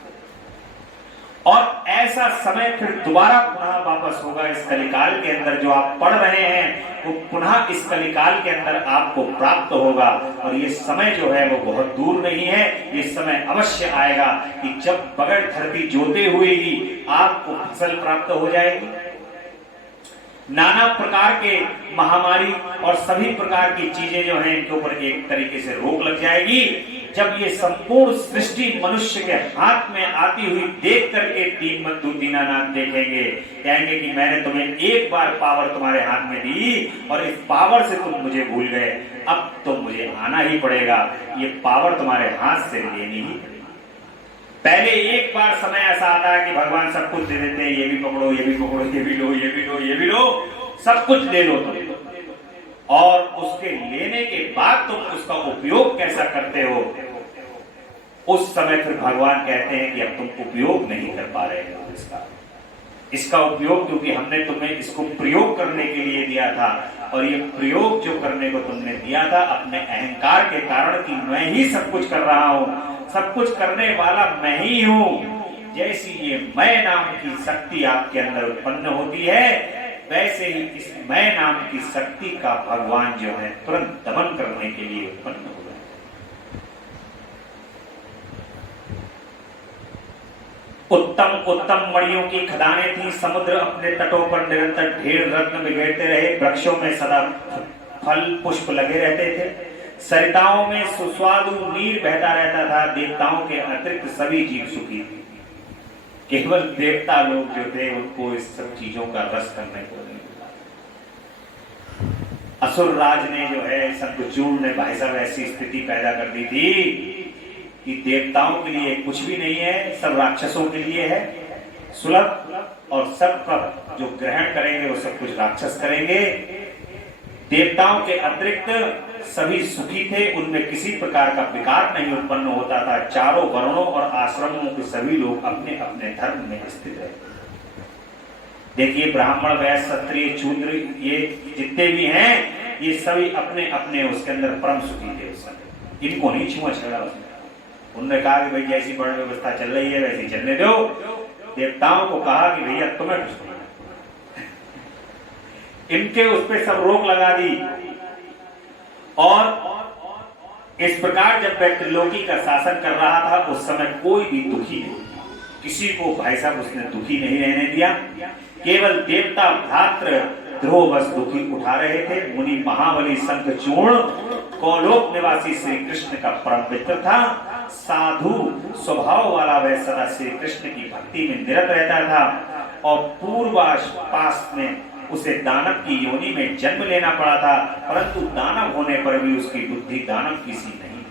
और ऐसा समय फिर दोबारा पुनः वापस होगा इस कलिकाल के अंदर। जो आप पढ़ रहे हैं वो पुनः इस कलिकाल के अंदर आपको प्राप्त होगा। और ये समय जो है वो बहुत दूर नहीं है। ये समय अवश्य आएगा कि जब बगैर धरती जोते हुए ही आपको फसल प्राप्त हो जाएगी। नाना प्रकार के महामारी और सभी प्रकार की चीजें जो हैं इनके ऊपर एक तरीके से रोक लग जाएगी। जब ये संपूर्ण सृष्टि मनुष्य के हाथ में आती हुई देख करके तीन बंधु दीनानाथ देखेंगे, कहेंगे कि मैंने तुम्हें एक बार पावर तुम्हारे हाथ में दी और इस पावर से तुम मुझे भूल गए, अब तो मुझे आना ही पड़ेगा, ये पावर तुम्हारे हाथ से लेनी ही पड़ेगी। पहले एक बार समय ऐसा आता है कि भगवान सब कुछ दे देते हैं, ये भी पकड़ो, ये भी पकड़ो, ये भी लो, ये भी लो, ये भी लो, सब कुछ ले लो तुम। और उसके लेने के बाद तुम उसका उपयोग कैसा करते हो, उस समय फिर भगवान कहते हैं कि अब तुम उपयोग नहीं कर पा रहे हो इसका उपयोग, क्योंकि हमने तुम्हें इसको प्रयोग करने के लिए दिया था। और ये प्रयोग जो करने को तुमने दिया था अपने अहंकार के कारण कि मैं ही सब कुछ कर रहा हूं, सब कुछ करने वाला मैं ही हूं। जैसी ये मैं नाम की शक्ति आपके अंदर उत्पन्न होती है, वैसे ही इस मैं नाम की शक्ति का भगवान जो है तुरंत दमन करने के लिए उत्पन्न हुआ। उत्तम उत्तम मणियों की खदानें थी। समुद्र अपने तटों पर निरंतर ढेर रत्न बिखेरते रहे। वृक्षों में सदा फल पुष्प लगे रहते थे। सरिताओं में सुस्वादु नीर बहता रहता था। देवताओं के अतिरिक्त सभी जीव सुखी थे। केवल देवता लोग जो थे उनको इस सब चीजों का रस करने को नहीं मिला। असुर राज ने जो है शंखचूड़ ने भाई साहब ऐसी स्थिति पैदा कर दी थी कि देवताओं के लिए कुछ भी नहीं है, सब राक्षसों के लिए है सुलभ। और सबका जो ग्रहण करेंगे वो सब कुछ राक्षस करेंगे। देवताओं के अतिरिक्त सभी सुखी थे, उनमें किसी प्रकार का विकार नहीं उत्पन्न होता था। चारों वर्णों और आश्रमों के सभी लोग अपने अपने धर्म में स्थित रहे। देखिए ब्राह्मण वैश्य क्षत्रिय शूद्र ये जितने भी हैं ये सभी अपने अपने उसके अंदर परम सुखी थे। उस समय इनको नहीं छुआ छेड़ा उसने। उन्होंने कहा कि भाई जैसी वर्ण व्यवस्था चल रही है वैसी चलने दो। देवताओं को कहा कि भैया तुम्हें कुछ नहीं, इनके उस पर सब रोक लगा दी। और इस प्रकार जब वह त्रिलोकी का शासन कर रहा था उस समय कोई भी दुखी नहीं, किसी को भाई साहब उसने दुखी नहीं रहने दिया। केवल देवता भ्रातृ ध्रुव बस दुखी उठा रहे थे। मुनि महाबली शंखचूड़ गोलोक निवासी श्री कृष्ण का परम मित्र था। साधु स्वभाव वाला वह सदा श्री कृष्ण की भक्ति में निरत रहता था। और पूर्वाश पास में उसे दानव की योनि में जन्म लेना पड़ा था, परंतु दानव होने पर भी उसकी बुद्धि दानव की सी नहीं,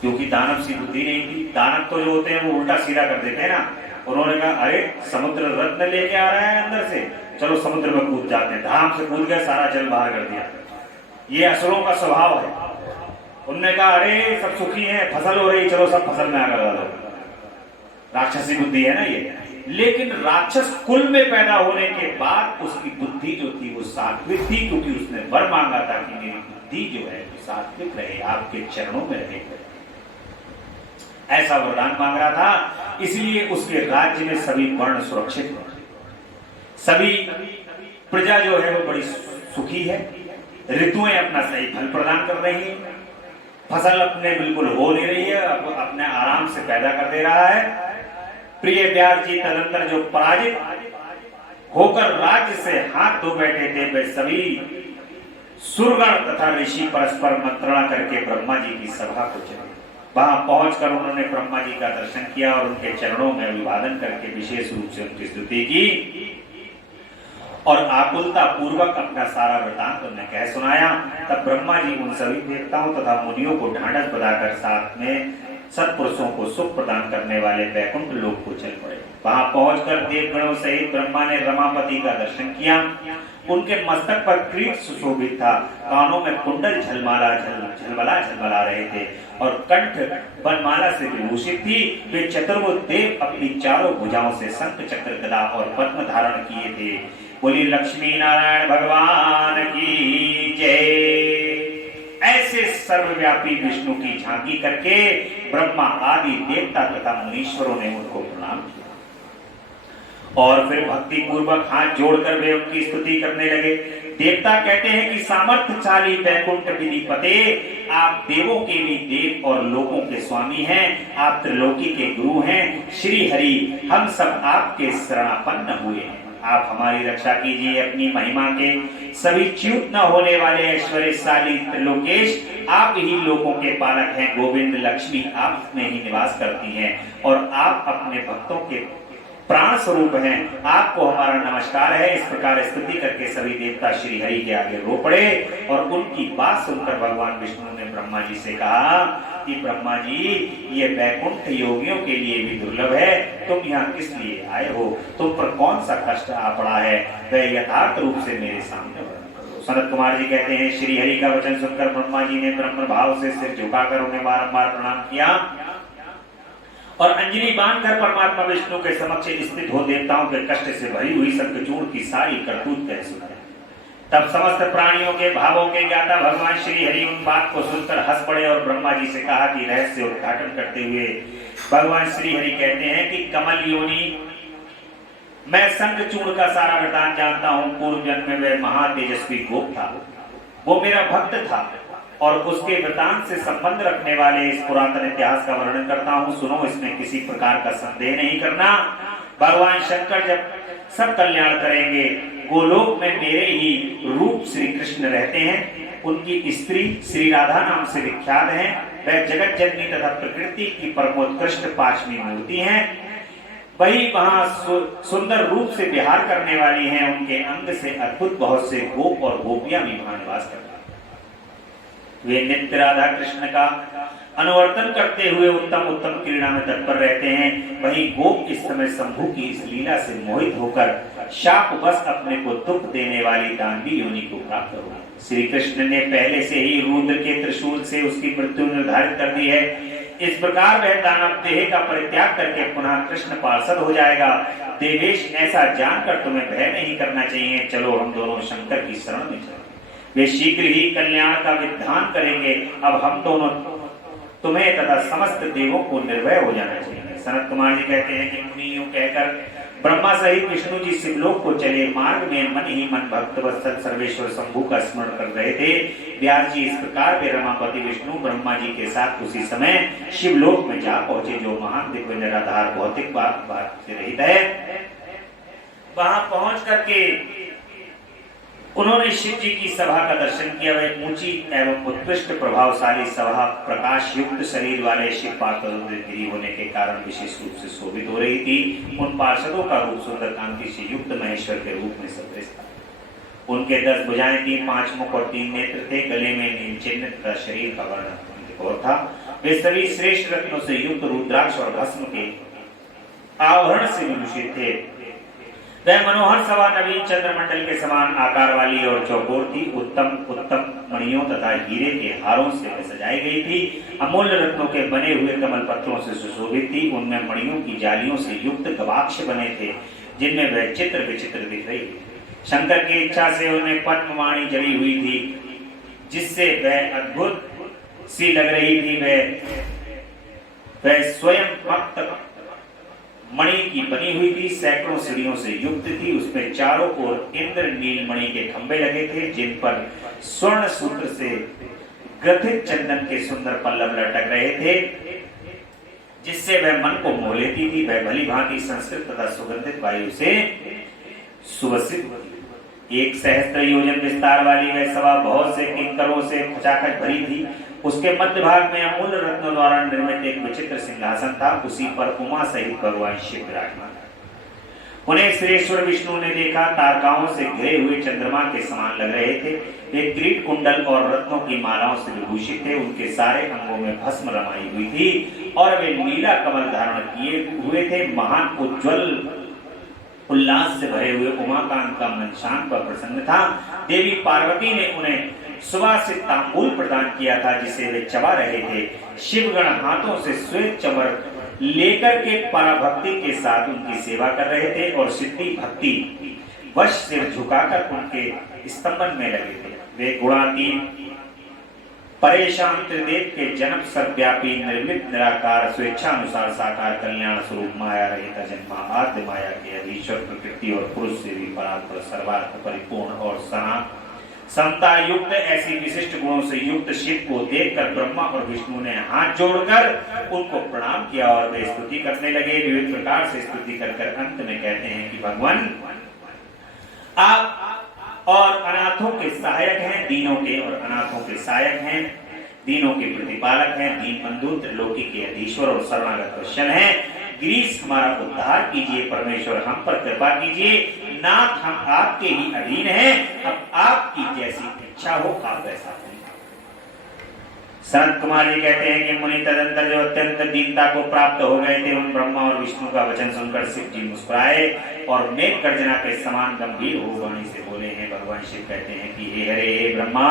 क्योंकि दानव सी बुद्धि नहीं थी। दानव तो जो होते हैं वो उल्टा सीधा कर देते हैं ना। उन्होंने कहा अरे समुद्र रत्न लेके आ रहा है अंदर से, चलो समुद्र में कूद जाते हैं। धाम से कूद गए, सारा जल बाहर कर दिया। ये असुरों का स्वभाव है। उन्होंने कहा अरे सब सुखी हैं, फसल हो रही, चलो सब फसल में आग लगा दो। राक्षसी बुद्धि है ना ये। लेकिन राक्षस कुल में पैदा होने के बाद उसकी बुद्धि जो थी वो सात्विक थी, क्योंकि उसने वर मांगा था कि मेरी बुद्धि जो है वो सात्विक रहे, आपके चरणों में रहे। ऐसा वरदान मांग रहा था। इसलिए उसके राज्य में सभी वर्ण सुरक्षित है, सभी प्रजा जो है वो बड़ी सुखी है। ऋतुएं अपना सही फल प्रदान कर रही है। फसल अपने बिल्कुल हो नहीं रही है, अपने आराम से पैदा कर दे रहा है। प्रिय व्यास जी तदंतर जो पराजित होकर राज्य से हाथ धो बैठे थे, वे सभी सुरगण तथा ऋषि परस्पर मंत्रणा करके ब्रह्मा जी की सभा को चले। वहां पहुंचकर उन्होंने ब्रह्मा जी का दर्शन किया और उनके चरणों में अभिवादन करके विशेष रूप से उनकी स्तुति की और आकुलता पूर्वक अपना सारा वृतांत उन्हें कह सुनाया। तब ब्रह्मा जी उन सभी देवताओं तथा मुनियों को ढांढस बधाकर साथ में सत्पुरुषों को सुख प्रदान करने वाले वैकुंठ लोक को चल पड़े। वहां पहुंचकर देवगणों सहित ब्रह्मा ने रमापति का दर्शन किया। उनके मस्तक पर क्रीट सुशोभित था, कानों में कुंडल झलमला रहे थे और कंठ वनमाला से विभूषित थी। वे चतुर्भुज देव अपनी चारों भुजाओं से शंख चक्र गदा और पद्म धारण किए थे। बोली लक्ष्मी नारायण भगवान की जय। ऐसे सर्वव्यापी विष्णु की झांकी करके ब्रह्मा आदि देवता तथा मुनीश्वरों ने उनको प्रणाम किया और फिर भक्ति पूर्वक हाथ जोड़कर वे उनकी स्तुति करने लगे। देवता कहते हैं कि सामर्थ्यशाली वैकुंठ विधिपते, आप देवों के भी देव और लोकों के स्वामी हैं, आप त्रिलोकी के गुरु हैं। श्री हरि, हम सब आपके शरणापन्न हुए हैं, आप हमारी रक्षा कीजिए। अपनी महिमा के सभी च्युत न होने वाले ऐश्वर्यशाली त्रिलोकेश, आप ही लोगों के पालक हैं। गोविंद लक्ष्मी आप में ही निवास करती हैं और आप अपने भक्तों के प्राण स्वरूप हैं, आपको हमारा नमस्कार है। इस प्रकार स्तुति करके सभी देवता श्री हरि के आगे रो पड़े और उनकी बात सुनकर भगवान विष्णु ने ब्रह्मा जी से कहा कि ब्रह्मा जी, ये वैकुंठ योगियों के लिए भी दुर्लभ है, तुम यहाँ किस लिए आए हो, तुम पर कौन सा कष्ट आ पड़ा है, वह यथार्थ रूप से मेरे सामने वर्णन करो। सनत कुमार जी कहते हैं, श्री हरि का वचन सुनकर ब्रह्मा जी ने ब्रह्म भाव से सिर झुकाकर उन्हें बारंबार प्रणाम किया और अंजलि बांधकर परमात्मा विष्णु के समक्ष स्थित हो देवताओं के कष्ट से भरी हुई शंखचूड़ की सारी करतूत कह सुनाई। तब समस्त प्राणियों के भावों के ज्ञाता भगवान श्री हरि उन बात को सुनकर हंस पड़े और ब्रह्मा जी से कहा कि रहस्य उद्घाटन करते हुए भगवान श्री हरि कहते हैं कि कमल योनि, मैं शंखचूड़ का सारा वृतांत जानता हूं। पूर्व जन्म में वह महातेजस्वी गोप था, वो मेरा भक्त था और उसके वृतांत से संबंध रखने वाले इस पुरातन इतिहास का वर्णन करता हूं, सुनो, इसमें किसी प्रकार का संदेह नहीं करना। भगवान शंकर जब सब कल्याण करेंगे, गोलोक में मेरे ही रूप श्री कृष्ण रहते हैं। उनकी स्त्री श्री राधा नाम से विख्यात हैं। वह जगत जननी तथा प्रकृति की परमोत्कृष्ट पांचवी मूर्ति हैं। वही वहां सुंदर रूप से विहार करने वाली हैं। उनके अंग से अद्भुत बहुत से गोप और गोपियां भी वहां निवास करते हैं। वे नित्य राधा कृष्ण का अनुवर्तन करते हुए उत्तम उत्तम क्रीड़ा में तत्पर रहते हैं। वहीं गोप इस समय शंभु की इस लीला से मोहित होकर शाप बस अपने को दुख देने वाली दानवी योनि को प्राप्त हुआ। श्री कृष्ण ने पहले से ही रुद्र के त्रिशूल से उसकी मृत्यु निर्धारित कर दी है। इस प्रकार वह दानव देह का परित्याग करके पुनः कृष्ण पार्षद हो जाएगा। देवेश, ऐसा जानकर तुम्हें भय नहीं करना चाहिए। चलो हम दोनों शंकर की शरण में चलें, वे शीघ्र ही कल्याण का विधान करेंगे। अब हम दोनों तुम्हें तथा समस्त देवों को निर्भय हो जाना चाहिए। सनत कुमार जी कहते हैं कि मुनि यूं कहकर ब्रह्मा सहित विष्णु जी शिवलोक को चले। मार्ग में मन ही मन भक्त वत्सल सर्वेश्वर शंभु का स्मरण कर रहे थे। व्यास जी इस प्रकार वे रमापति विष्णु ब्रह्मा जी के साथ उसी समय शिवलोक में जा पहुंचे, जो महान दिव्य निराधार भौतिक बात से रहित है। वहां पहुंच करके उन्होंने शिव जी की सभा का दर्शन किया। वह ऊंची एवं उत्कृष्ट प्रभावशाली सभा प्रकाश युक्त शरीर वाले शिव पार्षदों से घिरी होने के कारण विशेष रूप से शोभित हो रही थी। उन पार्षदों का रूप सुंदर कांति से युक्त महेश्वर के रूप में सदृश था। उनके 10 भुजाएं थी, 5 मुख और 3 नेत्र थे। गले में नील चिन्ह तथा शरीर का वर्ण और था। वे सभी श्रेष्ठ रत्नों से युक्त रुद्राक्ष और भस्म के आवरण से विभूषित थे। वह मनोहर सभा नवीन चंद्रमंडल के समान आकार वाली और चौकोर थी। उत्तम उत्तम मणियों तथा हीरे के हारों से सजाई गई थी। अमूल्य रत्नों के बने हुए कमल पत्रों से सुशोभित थी। उनमें मणियों की जालियों से युक्त गवाक्ष बने थे, जिनमें वह चित्र विचित्र दिख रही थी। शंकर की इच्छा से उनमें पद्मवाणी जड़ी हुई थी, जिससे वह अद्भुत सी लग रही थी। वह स्वयं भक्त मणि की बनी हुई थी, सैकड़ों सीढ़ियों से युक्त थी। उसमें चारों ओर इंद्र नील मणि के खंभे लगे थे, जिन पर स्वर्ण सूत्र से ग्रथित चंदन के सुंदर पल्लव लटक रहे थे, जिससे वह मन को मोह लेती थी। वह भली भांति संस्कृत तथा सुगंधित वायु से सुवसित थी। एक सहस्त्र योजन विस्तार वाली वह सभा बहुत से किंकरों से खचाखच भरी थी। उसके मध्य भाग में अमूल्य रत्नों द्वारा निर्मित एक विचित्र सिंहासन था। उसी पर उमा सहित भगवान शिव विराजमान। उन्हें श्रेष्ठवर विष्णु ने देखा। तारकाओं से घिरे हुए चंद्रमा के समान लग रहे थे। वे किरीट कुंडल और रत्नों की मालाओं से विभूषित थे। उनके सारे अंगों में भस्म रमाई हुई थी और वे नीला कमल धारण किए हुए थे। महान उज्ज्वल उल्लास से भरे हुए उमाकांत का मन शांत व प्रसन्न था। देवी पार्वती ने उन्हें सुवासित तांबूल प्रदान किया था, जिसे वे चबा रहे थे। शिवगण हाथों से श्वेत चमर लेकर के पराभक्ति के साथ उनकी सेवा कर रहे थे और सिद्धि भक्ति वश सिर झुकाकर उनके स्तंभन में लगे थे। वे गुणातीत परेशान त्रिदेव के जन्म सर्वव्यापी निर्मित निराकार स्वेच्छानुसार साकार कल्याण स्वरूप माया रहित जन्मा आद्य माया के अधीश्वर प्रकृति और पुरुष से भी परात्पर सर्वार्थ परिपूर्ण और समता युक्त ऐसी विशिष्ट गुणों से युक्त शिव को देखकर ब्रह्मा और विष्णु ने हाथ जोड़कर उनको प्रणाम किया और वे स्तुति करने लगे। विविध प्रकार से स्तुति कर अंत में कहते हैं कि भगवान आप और अनाथों के सहायक हैं, दीनों के और अनाथों के सहायक हैं, दीनों के प्रतिपालक हैं, दीन बंधु त्रिलोकी के अधीश्वर और शरणागत वत्सल हैं। गिरीश हमारा उद्धार कीजिए, परमेश्वर हम पर कृपा कीजिए। नाथ हम आपके ही अधीन हैं, अब आपकी जैसी इच्छा हो आप वैसा करें। संत कुमार जी कहते हैं कि मुनि तदंतर जो अत्यंत दीनता को प्राप्त हो गए थे, उन ब्रह्मा और विष्णु का वचन सुनकर शिव जी मुस्कुराए और मेघ गर्जना के समान गंभीर हो वाणी से बोले हैं। भगवान शिव कहते हैं कि हे हरे हे ब्रह्मा,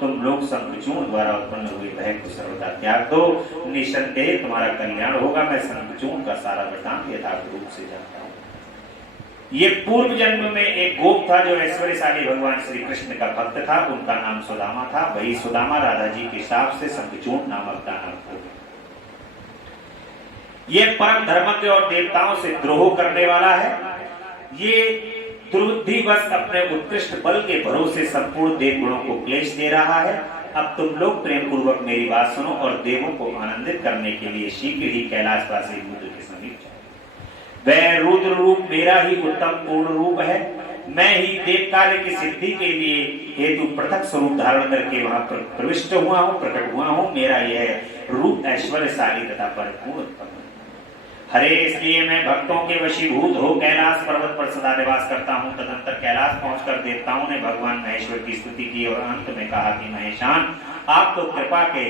तुम लोग शंखचूड़ द्वारा उत्पन्न हुए भय को सर्वदा त्याग दो, निसंदेह तुम्हारा कल्याण होगा। मैं शंखचूड़ का सारा वृतांत यथार्थ रूप से जानता हूँ। ये पूर्व जन्म में एक गोप था जो ऐश्वर्यशाली भगवान श्री कृष्ण का भक्त था। उनका नाम सुदामा था। वही सुदामा राधा जी के शाप से शंखचूड़ नामक दानव हो गया। ये परम धर्मज्ञ और देवताओं से द्रोह करने वाला है। ये दुर्बुद्धिवश अपने उत्कृष्ट बल के भरोसे संपूर्ण देव गुणों को क्लेश दे रहा है। अब तुम लोग प्रेम पूर्वक मेरी बात सुनो और देवों को आनंदित करने के लिए शीघ्र ही कैलाशवासी रुद्र के समीप जाओ। वह रुद्र रूप मेरा ही उत्तम पूर्ण रूप है। मैं ही देव कार्य की सिद्धि के लिए हेतु पृथक स्वरूप धारण करके वहां प्रविष्ट हुआ हूं, प्रकट हुआ हूं। मेरा यह रूप ऐश्वर्यशाली तथा परिपूर्ण उत्तम है। हरे, इसलिए मैं भक्तों के वशीभूत हो कैलाश पर्वत पर सदा निवास करता हूँ। तदंतर कैलाश पहुंचकर देवताओं ने भगवान महेश्वर की स्तुति की और अंत में कहा कि महेशान, आप तो कृपा के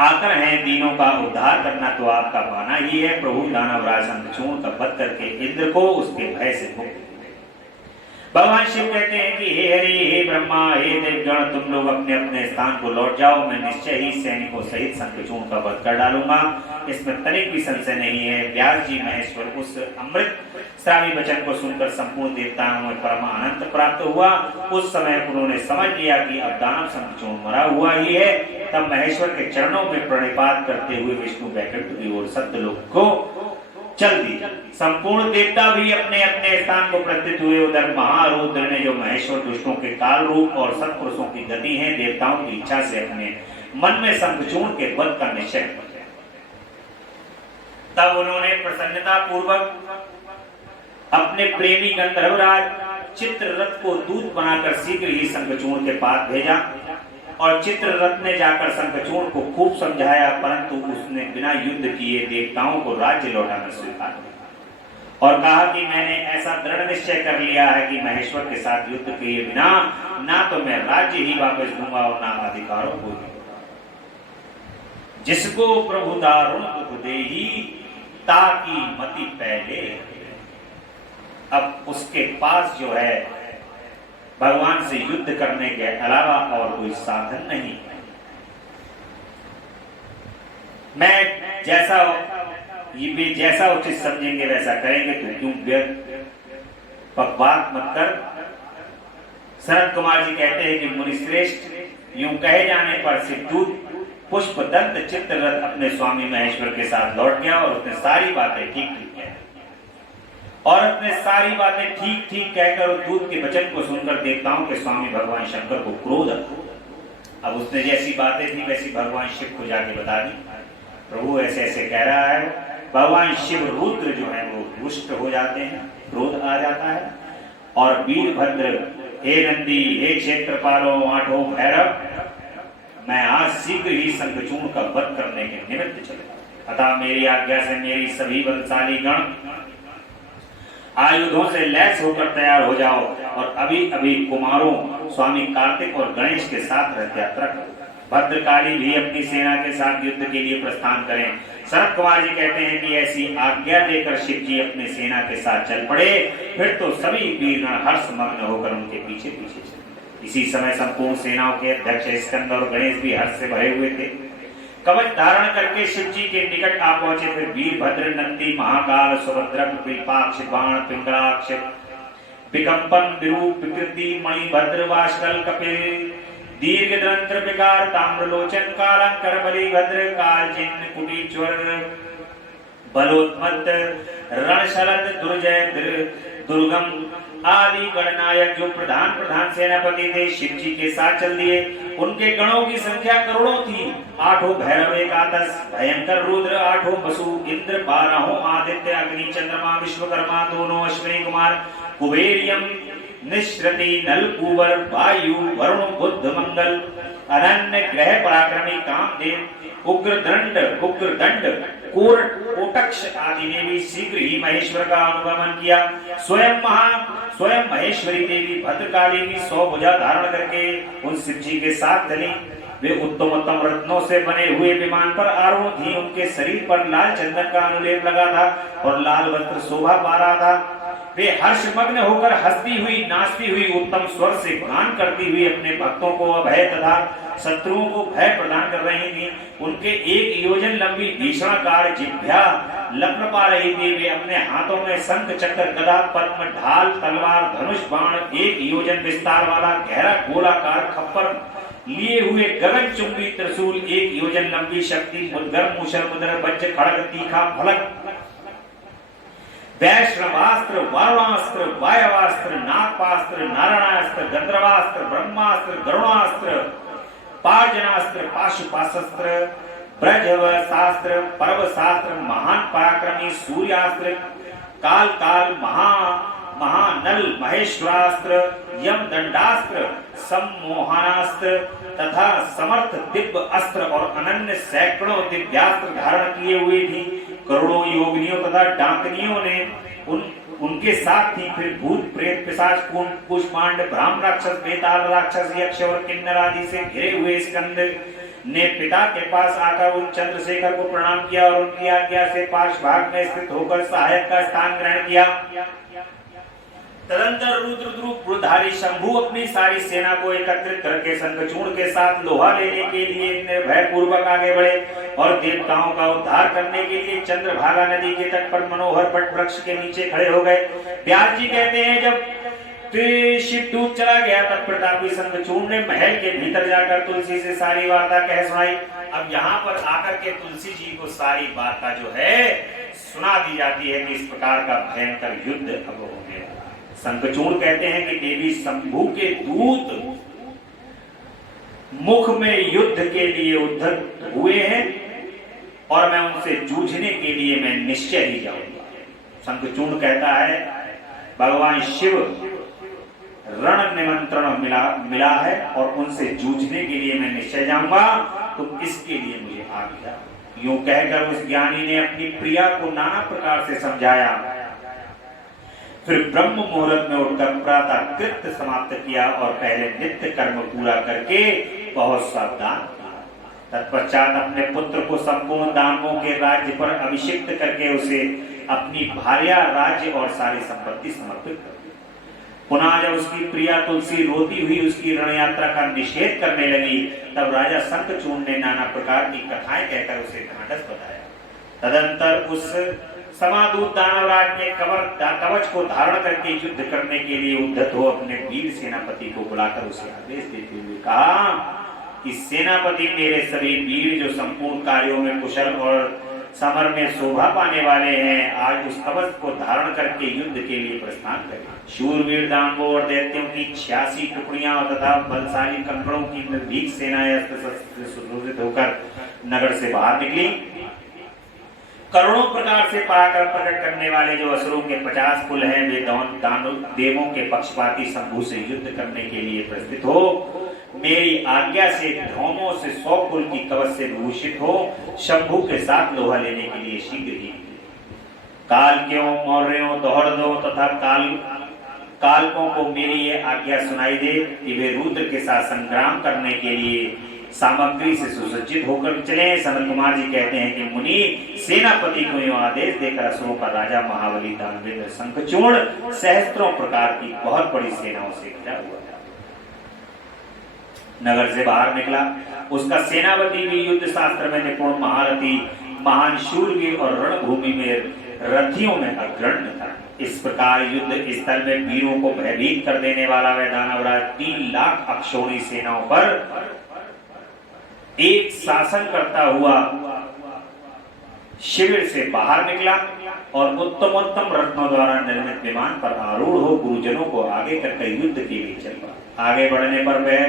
आकर हैं, दीनों का उद्धार करना तो आपका पाना ही है। प्रभु दानवराज शंखचूड़ का वध करके इंद्र को उसके भय से मुक्त। भगवान शिव कहते हैं कि हे हरि, हे ब्रह्मा, हे देवगण, तुम लोग अपने अपने स्थान को लौट जाओ। मैं निश्चय ही सैनिकों सहित शंखचूड़ का वध कर डालूंगा, इसमें तनिक भी संशय नहीं है। व्यास जी महेश्वर उस अमृत श्रावी वचन को सुनकर संपूर्ण देवताओं में परम आनंद प्राप्त हुआ। उस समय उन्होंने समझ लिया कि अब दानव शंखचूड़ मरा हुआ ही है। तब महेश्वर के चरणों में प्रणिपात करते हुए विष्णु वैकुंठ की ओर सत्यलोक को चल दी। संपूर्ण देवता भी अपने अपने स्थान को प्रत्युत हुए। उधर महारुद्र ने, जो महेश्वर दुष्टों के काल रूप और सत्पुरुषों की गति है, देवताओं की इच्छा से अपने मन में शंखचूड़ के वध का निश्चय कर लिया। तब उन्होंने प्रसन्नता पूर्वक अपने प्रेमी गंधर्वराज चित्ररथ को दूत बनाकर शीघ्र ही शंखचूड़ के पास भेजा और चित्ररथ ने जाकर शंखचूड़ को खूब समझाया, परंतु उसने बिना युद्ध किए देवताओं को राज्य लौटाना स्वीकार किया और कहा कि मैंने ऐसा दृढ़ निश्चय कर लिया है कि महेश्वर के साथ युद्ध किए बिना ना तो मैं राज्य ही वापस दूंगा और ना अधिकारों को ही। जिसको प्रभु दारुण दुख देही ताकि मति पहले। अब उसके पास जो है भगवान से युद्ध करने के अलावा और कोई साधन नहीं। मैं जैसा उचित समझेंगे वैसा करेंगे, तो क्यों बकवास मत कर। शरद कुमार जी कहते हैं कि मुनिश्रेष्ठ, यूं कहे जाने पर शिवदूत पुष्प दंत चित्ररथ अपने स्वामी महेश्वर के साथ लौट गया और उसने सारी बातें ठीक कहकर उस दूत के वचन को सुनकर देवताओं के स्वामी भगवान शंकर को क्रोध आया। अब उसने जैसी बातें थी वैसी भगवान शिव को जाके बता दी। प्रभु ऐसे ऐसे कह रहा है। भगवान शिव रुद्र जो है वो रुष्ट हो जाते हैं, क्रोध आ जाता है और वीरभद्र, हे नंदी, हे क्षेत्रपालों, आठों भैरव, मैं आज शीघ्र ही शंखचूड़ का वध करने के निमित्त चला। अतः मेरी आज्ञा से मेरी सभी बलशाली गण आयुधों से लैस होकर तैयार हो जाओ और अभी अभी कुमारों स्वामी कार्तिक और गणेश के साथ रथ यात्रा करो। भद्रकाली भी अपनी सेना के साथ युद्ध के लिए प्रस्थान करें। सनत कुमार जी कहते हैं कि ऐसी आज्ञा देकर शिव जी अपनी सेना के साथ चल पड़े। फिर तो सभी वीरगण हर्षमग्न होकर उनके पीछे पीछे चले। इसी समय संपूर्ण सेनाओं के अध्यक्ष स्कंद और गणेश भी हर्ष से भरे हुए थे। कवच धारण करके शिव जी के निकट आ पहुंचे। फिर वीरभद्र, नंदी, महाकाल, सुभद्रक, विपाक्ष, बाण, पिंगलाक्ष, विकंपन, विरूप, विकृति, मणिभद्र, वाष्कल, कपिल, दीर्घदंत्र, विकार, ताम्रलोचन, कालंकर, बलिभद्र, कालचिन्ह, कुटीश्वर, बलोत्मत्त, रणशलद, दुर्जय, दुर्गम आदि गणनायक जो प्रधान सेनापति थे शिव जी के साथ चल दिए। उनके गणों की संख्या करोड़ों थी। आठों भैरव, एकादश भयंकर रुद्र, आठों वसु, इंद्र, 12 आदित्य, अग्नि, चंद्रमा, विश्वकर्मा, दोनों अश्विनी कुमार, कुबेरियम, निश्रति, नल, कुबर, वायु, वरुण, बुध, मंगल, अनन्य, ग्रह पराक्रमी, कामदेव, उग्रदंड, कोटक्ष आदि ने भी शीघ्र ही महेश्वर का अनुगमन किया। स्वयं महेश्वरी देवी भद्रकाली भी 100 भुजा धारण करके उन शिव जी के साथ चली। वे उत्तम रत्नों से बने हुए विमान पर आरूढ़ थी। उनके शरीर पर लाल चंदन का अनुलेप लगा था और लाल वस्त्र शोभा पा रहा था। वे हर्षमग्न होकर हंसती हुई, नाचती हुई, उत्तम स्वर से गान करती हुई अपने भक्तों को अभय तथा शत्रुओं को भय प्रदान कर रही थी। उनके 1 योजन लंबी भीषणाकार जिह्वा लपलपा रही थी। वे अपने हाथों में शंख, चक्र, गदा, पद्म, ढाल, तलवार, धनुष, बाण, 1 योजन विस्तार वाला गहरा गोलाकार खप्पर लिए हुए गगन चुंबी त्रिशूल, 1 योजन लंबी शक्ति, मुद्गर, मूषल, मुद्र, वज्र, खड़ग, तीखा, फलक, वैष्णवास्त्र, वारुणास्त्र, वायवास्त्र, नागपास्त्र, नारायणास्त्र, गंधर्वास्त्र, ब्रह्मास्त्र, गरुणास्त्र, पार्जनास्त्र, पाशुपाशास्त्र, ब्रजवशास्त्र, पर्वशास्त्र, महान पराक्रमी सूर्यास्त्र, काल महानल महेश्वरास्त्र, यम दंडास्त्र, सम्मोहनास्त्र तथा समर्थ दिव्य अस्त्र और अनन्य सैकड़ों दिव्यास्त्र धारण किए हुए थी। करोड़ों योगिनियों तथा डाकनियों ने उनके साथ थी। फिर भूत, प्रेत, पिशाच, कुष्मांड, ब्राह्म राक्षस, बेताल राक्षस, यक्ष और किन्नर आदि से घिरे हुए स्कंद ने पिता के पास आकर उन चंद्रशेखर को प्रणाम किया और उनकी आज्ञा से पार्श्वभाग में स्थित होकर सहायक का स्थान ग्रहण किया। तदंतर रुद्रधारी शंभु अपनी सारी सेना को एकत्रित करके शंखचूड़ के साथ लोहा लेने के लिए निर्भय पूर्वक आगे बढ़े और देवताओं का उद्धार करने के लिए चंद्रभागा नदी के तट पर मनोहर वट वृक्ष के नीचे खड़े हो गए। व्यास जी कहते हैं जब शिव दूत चला गया तब प्रतापी शंखचूड़ ने महल के भीतर जाकर तुलसी से सारी वार्ता कह सुनाई। अब यहाँ पर आकर के तुलसी जी को सारी वार्ता जो है सुना दी जाती है कि इस प्रकार का भयंकर युद्ध अब हो गया। शंखचूड़ कहते हैं कि देवी शंभु के दूत मुख में युद्ध के लिए उद्धत हुए हैं और मैं उनसे जूझने के लिए मैं निश्चय ही जाऊंगा। शंखचूड़ कहता है भगवान शिव रण निमंत्रण मिला है और उनसे जूझने के लिए मैं निश्चय जाऊंगा, तो इसके लिए मुझे आज्ञा। यूं कहकर उस ज्ञानी ने अपनी प्रिया को नाना प्रकार से समझाया। फिर ब्रह्म मुहूर्त में उठकर प्रातः कृत्य समाप्त किया और पहले नित्य कर्म पूरा करके बहुत सावधान किया। तत्पश्चात अपने पुत्र को संपूर्ण दानवों के राज्य पर अभिषिक्त करके उसे अपनी भार्या, राज्य और सारी संपत्ति समर्पित कर दी। पुनः जब उसकी प्रिया तुलसी रोती हुई उसकी रण यात्रा का निषेध करने लगी तब राजा शंखचूड़ ने नाना प्रकार की कथाएं कहकर उसे ढांढस बताया। तदंतर उस समादूत दानवराज ने कवच को धारण करके युद्ध करने के लिए उद्धत हो अपने वीर सेनापति को बुलाकर उसे आदेश देते हुए कहा कि सेनापति मेरे सभी वीर जो संपूर्ण कार्यों में कुशल और समर में शोभा पाने वाले हैं, आज उस कवच को धारण करके युद्ध के लिए प्रस्थान करें। शूरवीर दानवों और दैत्यों की 86 टुकड़ियां तथा बलशाली कंकड़ों की निर्भीक सेनाएं अस्त्र शस्त्र सुसज्जित होकर नगर से बाहर निकली। करोड़ों प्रकार से पराक्रम प्रकट करने वाले जो असुरों के 50 कुल हैं, वे देवों के पक्षपाती शंभु से युद्ध करने के लिए प्रस्थित हो। मेरी आज्ञा से धौमों से 100 कुल की कवच से विभूषित हो, शंभु के साथ लोहा लेने के लिए शीघ्र ही काल क्यों मौर्यों दोहरदों तथा कालकों को मेरी ये आज्ञा सुनाई दे कि वे रुद्र के साथ संग्राम करने के लिए सामग्री से सुसज्जित होकर चले। सनत कुमार जी कहते हैं कि मुनि सेनापति को यह आदेश देकर असुरों का राजा महाबली दानवेंद्र शंखचूड़ सहस्त्रों प्रकार की बहुत बड़ी सेनाओं से घिरा हुआ था, नगर से बाहर निकला। उसका सेनापति भी युद्ध शास्त्र में निपुण महारथी, महान शूरवीर और रणभूमि में रथियों में अग्रणी था। इस प्रकार युद्ध स्थल में वीरों को भयभीत कर देने वाला वह दानवराज 3 लाख अक्षौणी सेनाओं पर एक शासन करता हुआ शिविर से बाहर निकला और उत्तमोत्तम रत्नों द्वारा निर्मित विमान पर आरूढ़ हो गुरुजनों को आगे करके युद्ध के लिए चल पड़ा। आगे बढ़ने पर वह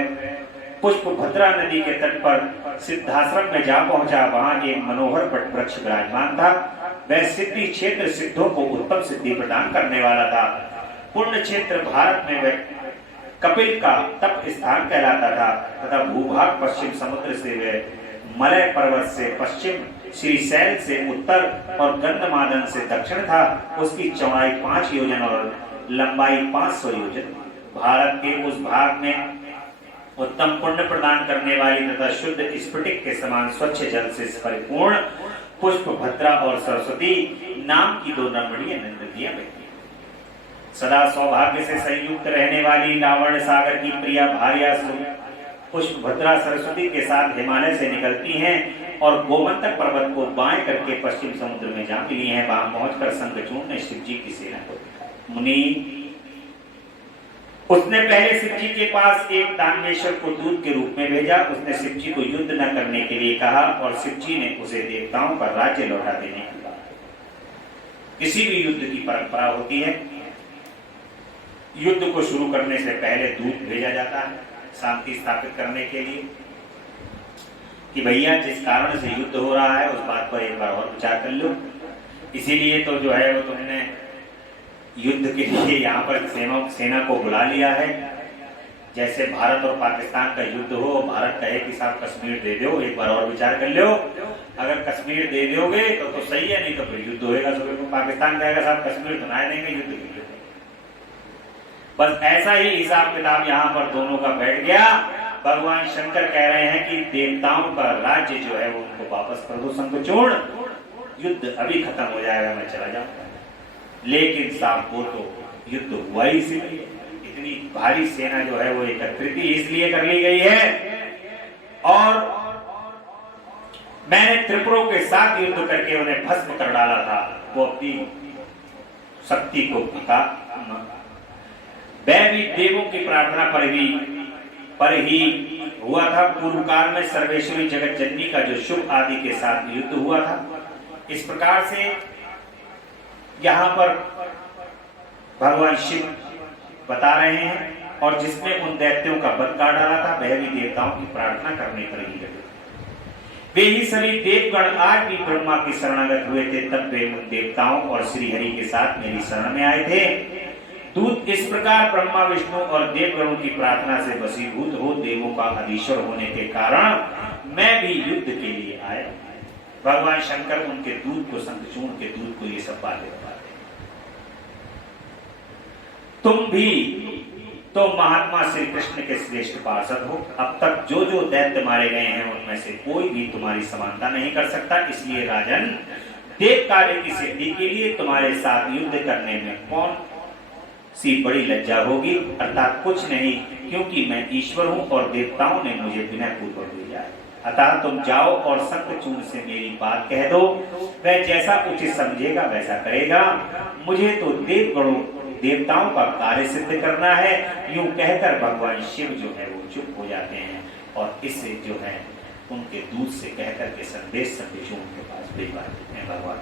पुष्पभद्रा नदी के तट पर सिद्धाश्रम में जा पहुंचा। वहां एक मनोहर वट वृक्ष विराजमान था। वह सिद्धि क्षेत्र सिद्धों को उत्तम सिद्धि प्रदान करने वाला था। पुण्य क्षेत्र भारत में वह कपिल का तप स्थान कहलाता था तथा भूभाग पश्चिम समुद्र से वह मलय पर्वत से पश्चिम, श्रीशैल से उत्तर और गंधमादन से दक्षिण था। उसकी चौड़ाई 5 योजन और लंबाई 500 योजन। भारत के उस भाग में उत्तम पुण्य प्रदान करने वाली तथा शुद्ध स्फटिक के समान स्वच्छ जल से परिपूर्ण पुष्पभद्रा और सरस्वती नाम की 2 रमणीय नदियां बहती। सदा सौभाग्य से संयुक्त रहने वाली लावण्य सागर की प्रिया भार्या पुष्पभद्रा सरस्वती के साथ हिमालय से निकलती हैं और गोमंतक पर्वत को बाएं करके पश्चिम समुद्र में जा मिली हैं। वहां पहुंचकर शंखचूड़ ने शिवजी की सेना को मुनि उसने पहले शिवजी के पास एक दानवेश्वर को दूत के रूप में भेजा। उसने शिवजी को युद्ध न करने के लिए कहा और शिवजी ने उसे देवताओं का राज्य लौटा देने की कहा। किसी भी युद्ध की परंपरा होती है, युद्ध को शुरू करने से पहले दूत भेजा जाता है शांति स्थापित करने के लिए कि भैया जिस कारण से युद्ध हो रहा है उस बात पर एक बार और विचार कर लो। इसीलिए तो जो है वो तुमने युद्ध के लिए यहाँ पर सेना को बुला लिया है। जैसे भारत और पाकिस्तान का युद्ध हो, भारत कहे कि साहब कश्मीर दे दो, एक बार और विचार कर लो। अगर कश्मीर दे दोगे तो सही है, नहीं तो फिर युद्ध होएगा। तो पाकिस्तान कहेगा साहब कश्मीर तो ना देंगे, युद्ध के लिए। बस ऐसा ही हिसाब किताब यहाँ पर दोनों का बैठ गया। भगवान शंकर कह रहे हैं कि देवताओं का राज्य जो है वो उनको वापस कर दो शंखचूड़, युद्ध अभी खत्म हो जाएगा, मैं चला जाऊंगा। लेकिन साहब वो तो युद्ध हुआ ही इसलिए, इतनी भारी सेना जो है वो एकत्रित इसलिए कर ली गई है और मैंने त्रिपुरों के साथ युद्ध करके उन्हें भस्म कर डाला था। वो अपनी शक्ति को बता वह भी देवों की प्रार्थना पर ही हुआ था। पूर्व काल में सर्वेश्वरी जगत जननी का जो शुभ आदि के साथ युद्ध हुआ था। इस प्रकार से यहाँ पर भगवान शिव बता रहे हैं और जिसने उन दैत्यों का वध कर डाला था वह भी देवताओं की प्रार्थना करने पर ही लगे। वे ही सभी देवगण आज भी ब्रह्मा की शरणागत हुए थे, तब वे उन देवताओं और श्री हरि के साथ मेरी शरण में आए थे। दूत इस प्रकार ब्रह्मा विष्णु और देवगणों की प्रार्थना से वशीभूत हो देवों का अधीश्वर होने के कारण मैं भी युद्ध के लिए आया। भगवान शंकर उनके दूत को, शंखचूड़ के दूत को ये सब बातें बताते। तुम भी तो महात्मा श्री कृष्ण के श्रेष्ठ पार्षद हो। अब तक जो जो दैत्य मारे गए हैं उनमें से कोई भी तुम्हारी समानता नहीं कर सकता। इसलिए राजन, देव कार्य की सिद्धि के लिए तुम्हारे साथ युद्ध करने में कौन सी बड़ी लज्जा होगी? अर्थात कुछ नहीं, क्योंकि मैं ईश्वर हूं और देवताओं ने मुझे विनय पूर्वक भेजा है। अतः तुम जाओ और शंखचूड़ से मेरी बात कह दो, वह जैसा उचित समझेगा वैसा करेगा। मुझे तो देवताओं का कार्य सिद्ध करना है। यूं कहकर भगवान शिव जो है वो चुप हो जाते हैं और इससे जो है उनके दूत से कहकर के संदेश शंखचूड़ के पास भिजवा देते हैं। भगवान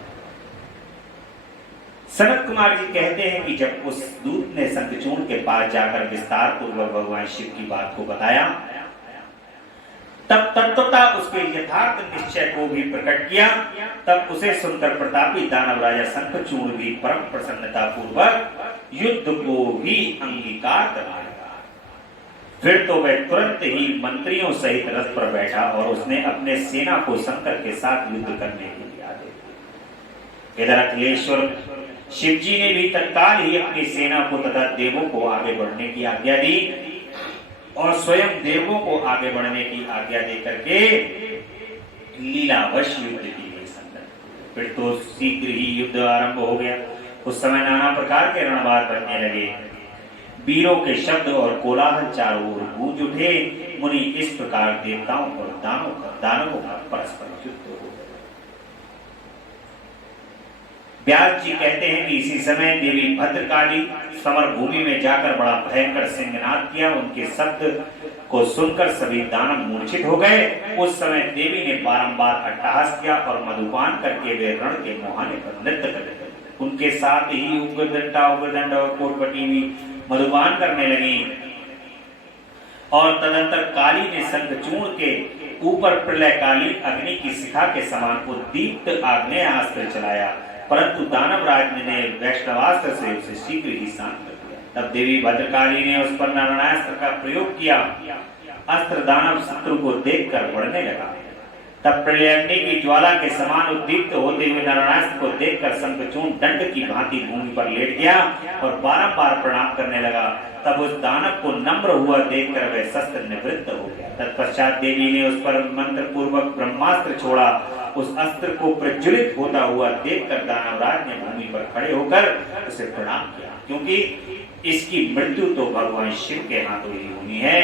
सनत कुमार जी कहते हैं कि जब उस दूत ने शंखचूड़ के पास जाकर विस्तार पूर्वक भगवान शिव की बात को बताया, तब तत्वता उसके यथार्थ निश्चय को भी प्रकट किया। तब उसे सुनकर प्रतापी दानव राजा शंखचूड़ भी परम प्रसन्नता पूर्वक युद्ध को भी अंगीकार करने लगा। फिर तो वह तुरंत ही मंत्रियों सहित रथ पर बैठा और उसने अपने सेना को शंकर के साथ युद्ध करने के लिए आदेश दिया। इधर अखिलेश्वर शिव जी ने भी तत्काल ही अपनी सेना को तथा देवों को आगे बढ़ने की आज्ञा दी और स्वयं देवों को आगे बढ़ने की आज्ञा दे करके लीलावश युद्ध की गई संगत। फिर तो शीघ्र ही युद्ध आरंभ हो गया। उस समय नाना प्रकार के रणवार बजने लगे, वीरों के शब्द और कोलाहल चारों ओर गूंज उठे। मुनि इस प्रकार देवताओं और दानवों का परस्पर युद्ध हो गया। व्यास जी कहते हैं कि इसी समय देवी भद्रकाली समर भूमि में जाकर बड़ा भयंकर सिंहनाद किया। उनके शब्द को सुनकर सभी दानव मूर्छित हो गए। उस समय देवी ने बारंबार अट्टहास किया और मधुपान करके वे रण के मुहाने पर नृत्य करने लगे। उनके साथ ही उग्रदंड और कोटपटी भी मधुपान करने लगी। और तदंतर काली ने शंखचूड़ के ऊपर प्रलयकाली अग्नि की शिखा के समान उद्दीप्त आग्नेयास्त्र चलाया, परंतु दानवराज ने वैष्णवास्त्र से उसे शीघ्र ही शांत कर दिया। तब देवी भद्रकाली ने उस पर नारायणास्त्र का प्रयोग किया। अस्त्र दानव शत्रु को देखकर बढ़ने लगा। तब प्रलयाग्नि की ज्वाला के समान उद्दीप्त होते हुए नारायणास्त्र को देखकर शंखचूड़ दंड की भांति भूमि पर लेट गया और बारंबार प्रणाम करने लगा। तब उस दानव को नम्र हुआ देखकर वह शस्त्र निवृत्त हो गया। तत्पश्चात देवी ने उस पर मंत्र पूर्वक ब्रह्मास्त्र छोड़ा। उस अस्त्र को प्रज्वलित होता हुआ देखकर दानवराज ने भूमि पर खड़े होकर उसे प्रणाम किया, क्योंकि इसकी मृत्यु तो भगवान शिव के हाथों ही होनी है,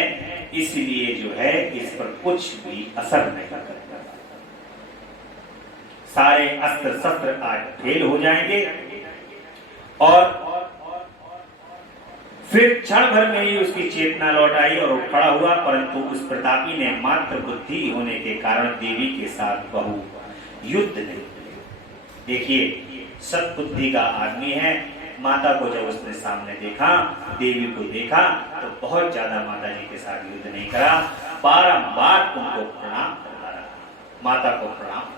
इसलिए जो है इस पर कुछ भी असर नहीं करता। सारे अस्त्र शस्त्र आज फेल हो जाएंगे। और फिर क्षण भर में ही उसकी चेतना लौट आई और वो खड़ा हुआ, परंतु उस प्रतापी ने मात्र बुद्धि होने के कारण देवी के साथ बहु युद्ध नहीं। देखिए सद्बुद्धि का आदमी है। माता को जब उसने सामने देखा, देवी को देखा, तो बहुत ज्यादा माता जी के साथ युद्ध नहीं करा, बारंबार उनको प्रणाम करता रहा, माता को प्रणाम करा।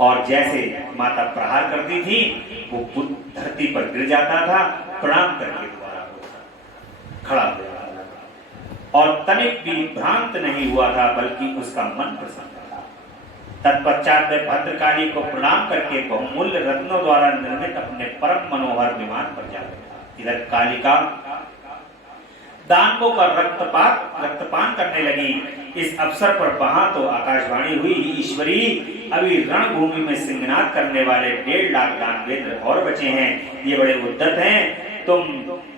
और जैसे माता प्रहार करती थी वो धरती पर गिर जाता था, प्रणाम करके दोबारा खड़ा हो जाता था और तनिक भी भ्रांत नहीं हुआ था, बल्कि उसका मन प्रसन्न था। तत्पश्चात वह भद्रकाली को प्रणाम करके बहुमूल्य रत्नों द्वारा निर्मित अपने परम मनोहर विमान पर जा बैठा। इधर कालिका दानवों का रक्तपान करने लगी। इस अवसर पर वहां तो आकाशवाणी हुई, ईश्वरी अभी रणभूमि में सिंहनाद करने वाले 1.5 लाख दानवेंद्र और बचे हैं। ये बड़े उद्दत हैं, तुम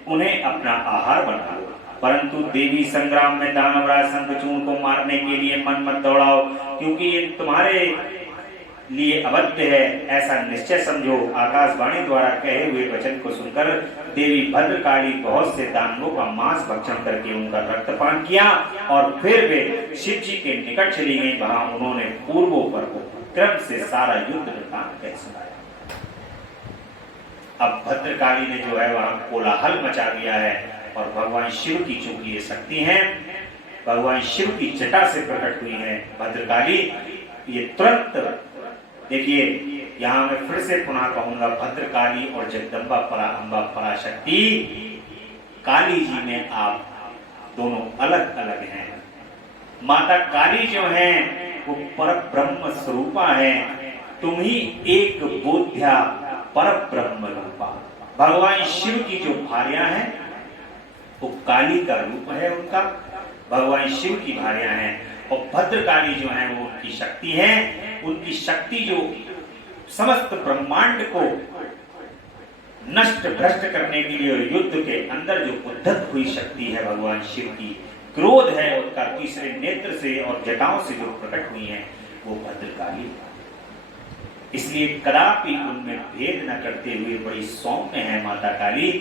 उन्हें अपना आहार बना लो। परंतु देवी संग्राम में दानवराज शंखचूड़ को मारने के लिए मन मत दौड़ाओ, क्योंकि ये तुम्हारे लिए अवध्य है, ऐसा निश्चय समझो। आकाशवाणी द्वारा कहे हुए वचन को सुनकर देवी भद्रकाली बहुत से दानवों का मांस भक्षण करके उनका रक्तपान किया और फिर वे शिव जी के निकट चली गई। वहां उन्होंने पूर्वों पर क्रम से सारा युद्ध वृत्तांत कह सुनाया। अब भद्रकाली ने जो है वहां कोलाहल मचा दिया है और भगवान शिव की चूंकि ये शक्ति है, भगवान शिव की जटा से प्रकट हुई है भद्रकाली, ये तुरंत देखिए यहां मैं फिर से पुनः कहूंगा, भद्रकाली और जगदम्बा पराअंबा पराशक्ति काली जी में आप दोनों अलग अलग हैं। माता काली जो है वो पर ब्रह्म स्वरूपा है, तुम ही एक बोध्या पर ब्रह्म रूपा। भगवान शिव की जो भार्या हैं वो काली का रूप है उनका, भगवान शिव की भार्या हैं। और भद्रकाली जो है वो उनकी शक्ति है, उनकी शक्ति जो समस्त ब्रह्मांड को नष्ट भ्रष्ट करने के लिए युद्ध के अंदर जो उद्धत हुई शक्ति है भगवान शिव की, क्रोध है उनका तीसरे नेत्र से और जटाओं से जो प्रकट हुई है वो भद्रकाली। इसलिए कदापि उनमें भेद न करते हुए बड़ी सौम्य है माता काली,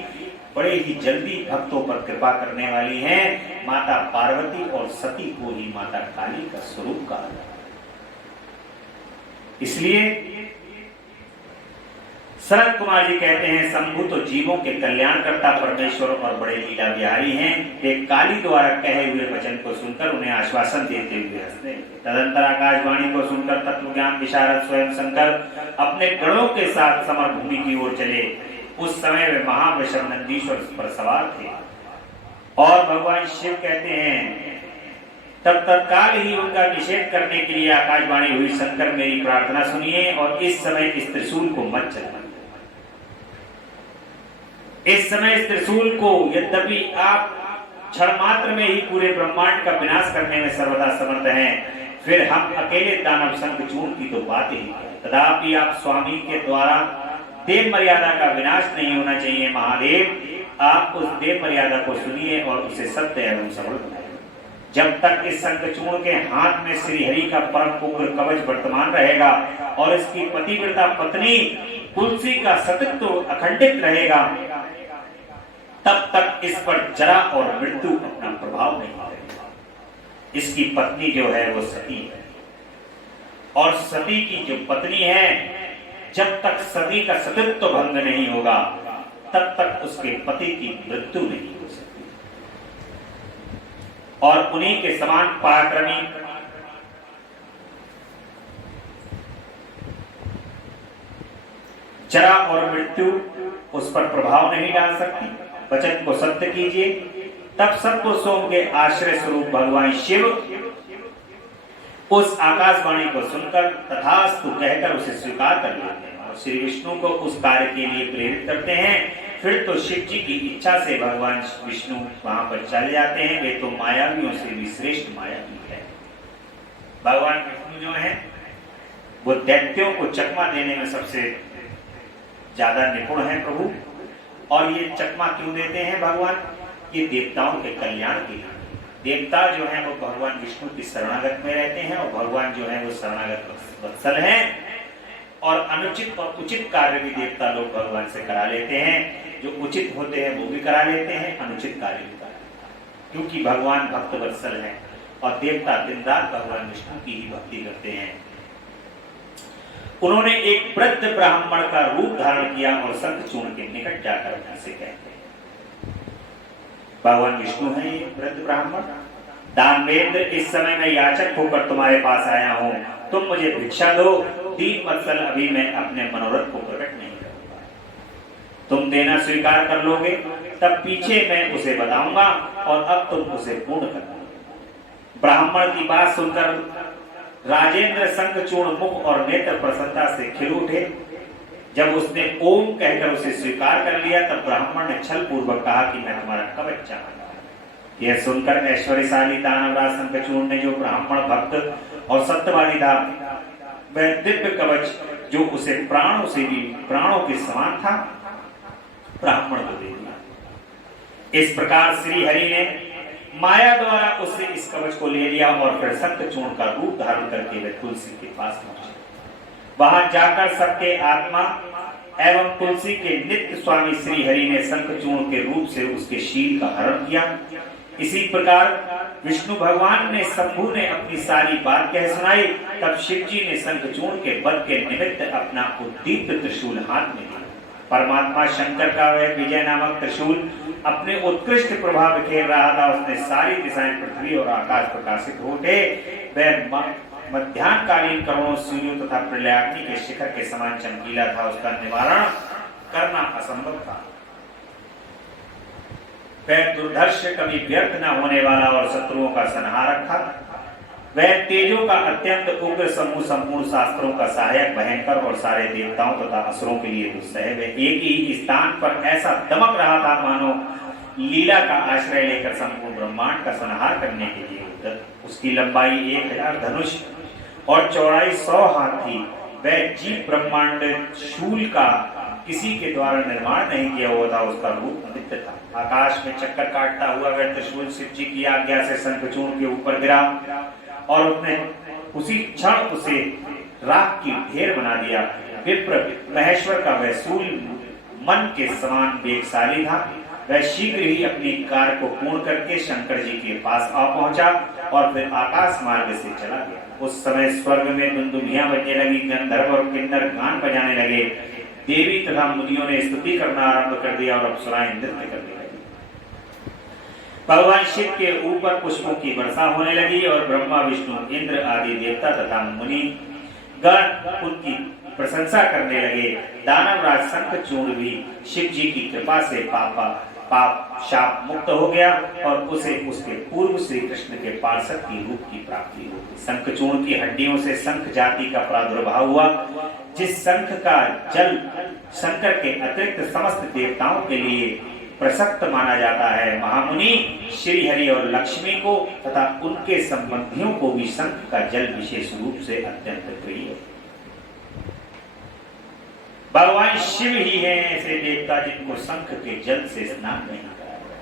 बड़े ही जल्दी भक्तों पर कृपा करने वाली है। माता पार्वती और सती को ही माता काली का स्वरूप कहा जाता है। इसलिए शरद कुमार जी कहते हैं, शंभु तो जीवों के कल्याणकर्ता परमेश्वर और बड़े लीला बिहारी हैं। वे काली द्वारा कहे हुए वचन को सुनकर उन्हें आश्वासन देते हुए हंसते। तदंतर आकाशवाणी को सुनकर तत्व ज्ञान विशारद स्वयं शंकर अपने गणों के साथ समर भूमि की ओर चले। उस समय वे महावृषभ नंदीश्वर पर सवार थे और भगवान शिव कहते हैं, तब तत्काल ही उनका निषेध करने के लिए आकाशवाणी हुई, शंकर मेरी प्रार्थना सुनिए और इस समय इस त्रिशूल को मत चलाइए। इस समय इस त्रिशूल को, यद्यपि आप क्षण मात्र में ही पूरे ब्रह्मांड का विनाश करने में सर्वदा समर्थ हैं, फिर हम अकेले दानव शंखचूर्ण की तो बात ही है। तथापि आप स्वामी के द्वारा देव मर्यादा का विनाश नहीं होना चाहिए। महादेव, आप उस देव मर्यादा को सुनिए और उसे सत्य एवं सबल बनाइए। जब तक इस शंखचूर्ण के हाथ में श्री हरि का परम उग्र कवच वर्तमान रहेगा और इसकी पतिव्रता पत्नी तुलसी का सतत्व अखंडित रहेगा, तब तक इस पर जरा और मृत्यु अपना प्रभाव नहीं करेगा। इसकी पत्नी जो है वो सती है और सती की जो पत्नी है, जब तक सती का सतीत्व भंग नहीं होगा तब तक उसके पति की मृत्यु नहीं हो सकती। और उन्हीं के समान पराक्रमी जरा और मृत्यु उस पर प्रभाव नहीं डाल सकती। वचन को सत्य कीजिए। तब सत्व सोम के आश्रय स्वरूप भगवान शिव उस आकाशवाणी को सुनकर तथास्तु कहकर उसे स्वीकार कर लेते हैं और श्री विष्णु को उस कार्य के लिए प्रेरित करते हैं। फिर तो शिव जी की इच्छा से भगवान विष्णु वहां पर चले जाते हैं। वे तो मायावियों से भी श्रेष्ठ मायावी है। भगवान विष्णु जो है वो दैत्यों को चकमा देने में सबसे ज्यादा निपुण है प्रभु। और ये चकमा क्यों देते हैं भगवान? ये देवताओं के कल्याण के लिए। देवता जो है वो भगवान विष्णु की शरणागत में रहते हैं और भगवान जो है वो शरणागत वत्सल हैं और अनुचित और उचित कार्य भी देवता लोग भगवान से करा लेते हैं। जो उचित होते हैं वो भी करा लेते हैं, अनुचित कार्य भी करा लेते हैं, क्योंकि भगवान भक्त वत्सल है और देवता दिन रात भगवान विष्णु की ही भक्ति करते हैं। उन्होंने एक वृद्ध ब्राह्मण का रूप धारण किया और शंखचूर्ण के निकट जाकर उनसे कहते हैं, भगवान विष्णु है ये वृद्ध ब्राह्मण। दानवेंद्र, इस समय मैं याचक होकर तुम्हारे पास आया हूं, तुम मुझे भिक्षा दो। 3 वत्सल अभी मैं अपने मनोरथ को प्रकट नहीं करूंगा। तुम देना स्वीकार कर लोगे तब पीछे मैं उसे बताऊंगा और अब तुम उसे पूर्ण करना। ब्राह्मण की बात सुनकर राजेंद्र शंखचूर्ण मुख और नेत्र प्रसन्नता से खिल उठे। जब उसने ओम कहकर उसे स्वीकार कर लिया तब ब्राह्मण ने छल पूर्वक कहा कि मैं तुम्हारा कवच चाहता हूं। यह सुनकर ऐश्वर्यशाली दानवराज शंखचूर्ण ने, जो ब्राह्मण भक्त और सत्यवादी था, वह दिव्य कवच जो उसे प्राणों से भी प्राणों के समान था, ब्राह्मण को दे दिया। इस प्रकार श्री हरि ने माया द्वारा उससे इस कवच को ले लिया और फिर शंखचूर्ण का रूप धारण करके वे तुलसी के पास पहुंचे। वहां जाकर सबके आत्मा एवं तुलसी के नित्य स्वामी श्री हरि ने शंखचूर्ण के रूप से उसके शील का हरण किया। इसी प्रकार विष्णु भगवान ने शंभु ने अपनी सारी बात कह सुनाई। तब शिव जी ने शंखचूर्ण के वध के निमित्त अपना उद्दीप्त त्रिशूल हाथ में लिया। परमात्मा शंकर का वह विजय नामक त्रिशूल अपने उत्कृष्ट प्रभाव बिखेर रहा था। उसने सारी दिशाएं, पृथ्वी और आकाश प्रकाशित हो उठे। वह मध्याह्नकालीन करोड़ों सूर्यों तथा प्रलयाग्नि के शिखर के समान चमकीला था। उसका निवारण करना असंभव था। वह दुर्धर्ष, कभी व्यर्थ न होने वाला और शत्रुओं का संहारक था। वह तेजों का अत्यंत उग्र समूह, संपूर्ण शास्त्रों का सहायक, भयंकर और सारे देवताओं तथा असुरों के लिए दुस्सह। वह एक ही स्थान पर ऐसा दमक रहा था मानो लीला का आश्रय लेकर संपूर्ण ब्रह्मांड का संहार करने के लिए। उसकी लंबाई 1000 धनुष और चौड़ाई 100 हाथ थी। वह जीव ब्रह्मांड शूल का किसी के द्वारा निर्माण नहीं किया हुआ था। उसका रूप अमित था। आकाश में चक्कर काटता हुआ वह त्रिशूल शिव जी की आज्ञा से शंखचूर्ण के ऊपर गिरा और उसने उसी क्षण उसे राख की ढेर बना दिया। विप्र महेश्वर का वह शूल मन के समान वेगशाली था। वह शीघ्र ही अपनी कार्य को पूर्ण करके शंकर जी के पास आ पहुंचा और फिर आकाश मार्ग से चला गया। उस समय स्वर्ग में दुंदुभियां बजने लगी, गंधर्व और किन्नर गान बजाने लगे। देवी तथा मुनियों ने स्तुति करना आरंभ कर दिया और अप्सराएं नृत्य करने लगी। भगवान शिव के ऊपर पुष्पों की वर्षा होने लगी और ब्रह्मा, विष्णु, इंद्र आदि देवता तथा मुनि गण उनकी प्रशंसा करने लगे। दानवराज शंखचूड़ भी शिव जी की कृपा से पाप शाप मुक्त हो गया और उसे उसके पूर्व श्री कृष्ण के पार्षद की रूप की प्राप्ति हुई। शंखचूड़ की हड्डियों से शंख जाति का प्रादुर्भाव हुआ। जिस शंख का जल शंकर के अतिरिक्त समस्त देवताओं के लिए प्रशस्त माना जाता है, महामुनि श्री हरि और लक्ष्मी को तथा उनके संबंधियों को भी शंख का जल विशेष रूप से अत्यंत प्रिय है। भगवान शिव ही है ऐसे देवता जिनको शंख के जल से स्नान नहीं कराया गया,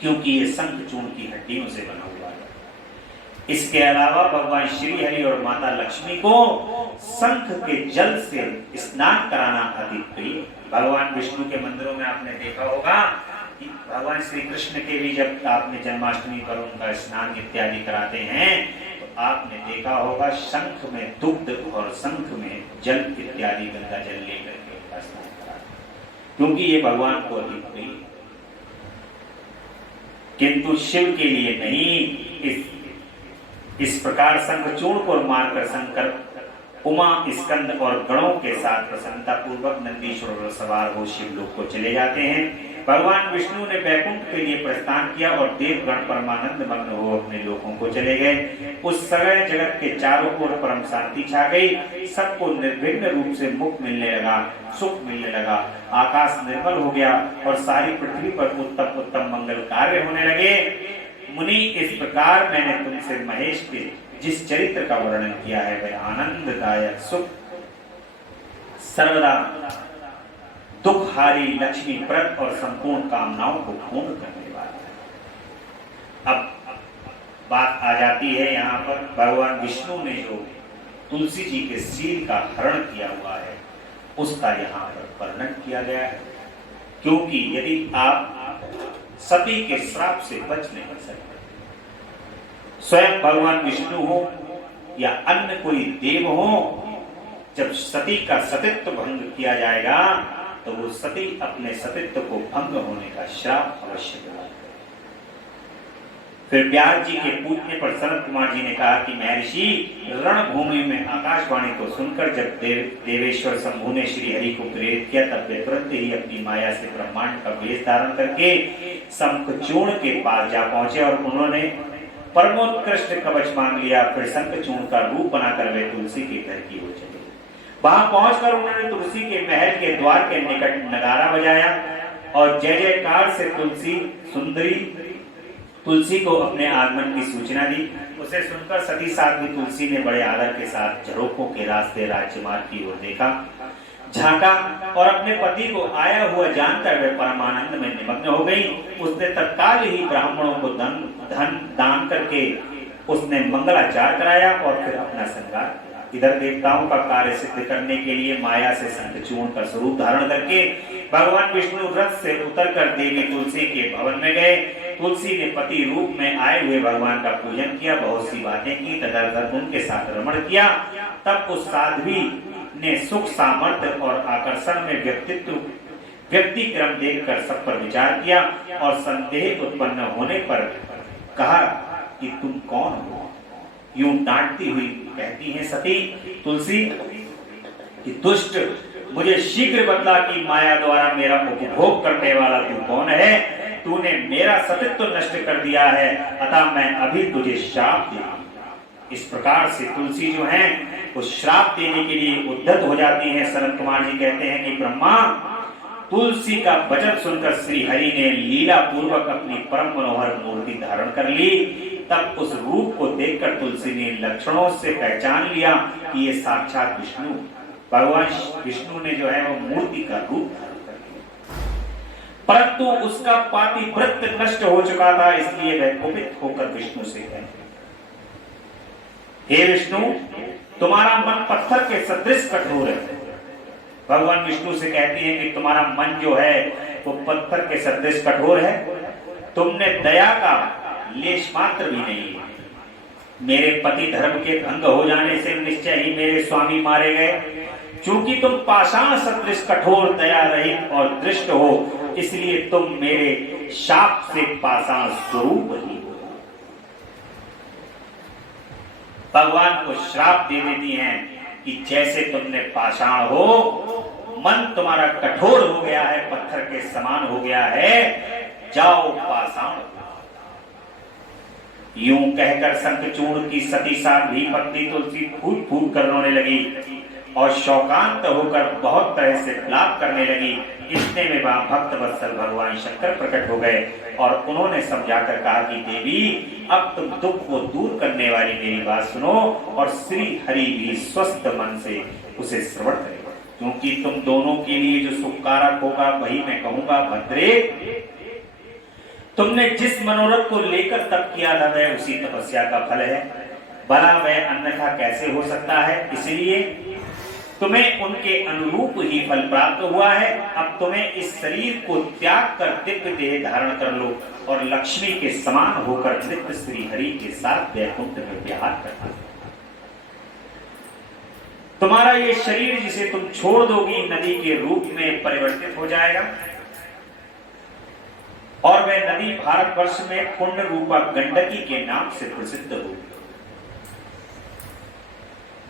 क्योंकि ये शंखचूड़ की हड्डियों से बना हुआ है। इसके अलावा भगवान श्री हरि और माता लक्ष्मी को शंख के जल से स्नान कराना अति प्रिय। भगवान विष्णु के मंदिरों में आपने देखा होगा कि भगवान श्री कृष्ण के भी जब आपने जन्माष्टमी पर उनका स्नान इत्यादि कराते हैं तो आपने देखा होगा शंख में दुग्ध और शंख में जल इत्यादि गंगा जल लेकर के उनका स्नान कराते, क्योंकि ये भगवान को अति प्रिय। किंतु शिव के लिए नहीं। इस प्रकार शंखचूड़ को मारकर शंकर उमा, स्कंद और गणों के साथ प्रसन्नता पूर्वक नंदीश्वर पर सवार हो शिवलोक को चले जाते हैं। भगवान विष्णु ने वैकुंठ के लिए प्रस्थान किया और देवगण परमानंद मग्न हो अपने लोकों को चले गए। उस समय जगत के चारों ओर परम शांति छा गई। सबको निर्विघ्न रूप से मुक्त मिलने लगा, सुख मिलने लगा, आकाश निर्मल हो गया और सारी पृथ्वी पर उत्तम उत्तम मंगल कार्य होने लगे। मुनि, इस प्रकार मैंने तुमसे महेश के जिस चरित्र का वर्णन किया है वह आनंददायक, सुख, सर्वदा दुखहारी, लक्ष्मीप्रद और संपूर्ण कामनाओं को पूर्ण करने वाला है। अब बात आ जाती है यहाँ पर भगवान विष्णु ने जो तुलसी जी के शील का हरण किया हुआ है उसका यहाँ पर वर्णन किया गया है, क्योंकि यदि आप सती के श्राप से बच नहीं सकते, स्वयं भगवान विष्णु हो या अन्य कोई देव हो, जब सती का सतित्व भंग किया जाएगा तो वो सती अपने सतित्व को भंग होने का श्राप अवश्य दिलाएगा। फिर व्यास जी के पूछने पर सनत कुमार जी ने कहा कि महर्षि, रणभूमि में आकाशवाणी को सुनकर जब देवेश्वर शंभु ने श्री हरि को प्रेरित किया तब वे तुरंत ही अपनी माया से ब्रह्मांड का वेश धारण करके शंखचूड़ के पास जा पहुंचे और उन्होंने परमोत्कृष्ट कवच मांग लिया। फिर शंखचूड़ का रूप बनाकर वे तुलसी के घर की ओर चले। वहां पहुंचकर उन्होंने तुलसी के महल के द्वार के निकट नगारा बजाया और जय जयकार से सुंदरी तुलसी को अपने आगमन की सूचना दी। उसे सुनकर सती साध्वी तुलसी ने बड़े आदर के साथ झरोखों के रास्ते राजमार्ग की ओर देखा, झांका और अपने पति को आया हुआ जानकर वे परमानंद में निमग्न हो गई। उसने तत्काल ही ब्राह्मणों को धन दान करके उसने मंगलाचार कराया और फिर अपना श्रृंगार किया। इधर देवताओं का कार्य सिद्ध करने के लिए माया से शंखचूड़ का स्वरूप धारण करके भगवान विष्णु रथ से उतरकर देवी तुलसी के भवन में गए। तुलसी ने पति रूप में आए हुए भगवान का पूजन किया, बहुत सी बातें की तथा उनके साथ रमण किया। तब उस साध्वी ने सुख, सामर्थ्य और आकर्षण में व्यक्ति क्रम देखकर सब पर विचार किया और संदेह उत्पन्न होने पर कहा कि तुम कौन हो। यूं डांटती हुई कहती है सती तुलसी कि दुष्ट, मुझे शीघ्र बतला कि माया द्वारा मेरा उपभोग करने वाला तू कौन है। तूने मेरा सतित्व नष्ट कर दिया है, अतः मैं अभी तुझे श्राप दूंगा। इस प्रकार से तुलसी जो है वो श्राप देने के लिए उद्यत हो जाती है। सनत कुमार जी कहते हैं कि ब्रह्मा, तुलसी का वचन सुनकर श्री हरि ने लीला पूर्वक अपनी परम मनोहर मूर्ति धारण कर ली। तब उस रूप को देखकर तुलसी ने लक्षणों से पहचान लिया कि ये साक्षात विष्णु, भगवान विष्णु ने जो है वो मूर्ति का रूप धारण कर लिया। परंतु उसका पातिव्रत्य नष्ट हो चुका था, इसलिए वह कुपित होकर विष्णु से कहते, हे विष्णु, तुम्हारा मन पत्थर के सदृश कठोर है। भगवान विष्णु से कहती है कि तुम्हारा मन जो है वो पत्थर के सदृश कठोर है, तुमने दया का लेश मात्र भी नहीं। मेरे पति धर्म के भंग हो जाने से निश्चय ही मेरे स्वामी मारे गए। चूंकि तुम पाषाण सदृश कठोर, दया रहित और दृष्ट हो, इसलिए तुम मेरे शाप से पाषाण स्वरूप ही हो। भगवान को श्राप दे देती हैं कि जैसे तुमने पाषाण हो, मन तुम्हारा कठोर हो गया है, पत्थर के समान हो गया है, जाओ पाषाण। यूं कहकर शंखचूड़ की सती साध्वी पत्नी तुलसी फूट फूट कर रोने लगी और शोकांत होकर बहुत तरह से विलाप करने लगी। इतने में वहां भक्त वत्सल भगवान शंकर प्रकट हो गए और उन्होंने समझाकर कहा कि देवी, अब तुम दुख को दूर करने वाली मेरी बात सुनो और श्री हरि भी स्वस्थ मन से उसे श्रवण करेगा, क्योंकि तुम दोनों के लिए जो सुखकारक होगा वही मैं कहूंगा। भद्रे, तुमने जिस मनोरथ को लेकर तप किया था वह उसी तपस्या का फल है, भला वह अन्यथा कैसे हो सकता है? इसलिए तुम्हें उनके अनुरूप ही फल प्राप्त हुआ है। अब तुम्हें इस शरीर को त्याग कर दिव्य देह धारण कर लो और लक्ष्मी के समान होकर नित्य श्री हरि के साथ वैकुंठ में विहार करना। तुम्हारा ये शरीर जिसे तुम छोड़ दोगी नदी के रूप में परिवर्तित हो जाएगा और वह नदी भारतवर्ष में पुण्य रूपा गंडकी के नाम से प्रसिद्ध होगी।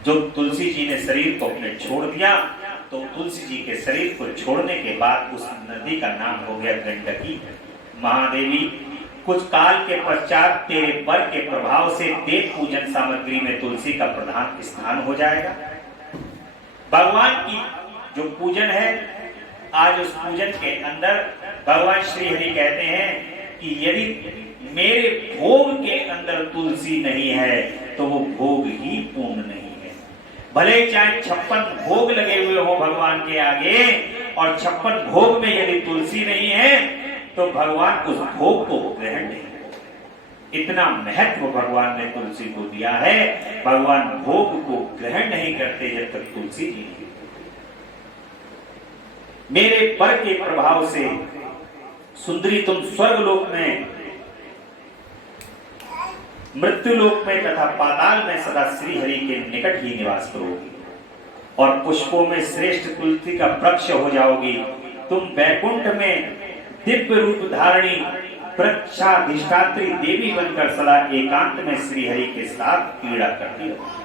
जो तुलसी जी ने शरीर को अपने छोड़ दिया, तो तुलसी जी के शरीर को छोड़ने के बाद उस नदी का नाम हो गया गंडकी। महादेवी, कुछ काल के पश्चात तेरे बर के प्रभाव से देव पूजन सामग्री में तुलसी का प्रधान स्थान हो जाएगा। भगवान की जो पूजन है, आज उस पूजन के अंदर भगवान श्री हरि कहते हैं कि यदि मेरे भोग के अंदर तुलसी नहीं है तो वो भोग ही पूर्ण नहीं है। भले चाहे 56 भोग लगे हुए हो भगवान के आगे, और 56 भोग में यदि तुलसी नहीं है तो भगवान उस भोग को ग्रहण नहीं करते। इतना महत्व भगवान ने तुलसी को दिया है। भगवान भोग को ग्रहण नहीं करते जब तक तुलसी जी नहीं। मेरे पर के प्रभाव से सुंदरी तुम स्वर्गलोक में, मृत्युलोक में तथा पाताल में सदा श्री हरि के निकट ही निवास करोगी और पुष्पों में श्रेष्ठ तुलसी का वृक्ष हो जाओगी। तुम वैकुंठ में दिव्य रूप धारणी वृक्षाधिष्ठात्री देवी बनकर सदा एकांत में श्री हरि के साथ क्रीड़ा करती रहोगी।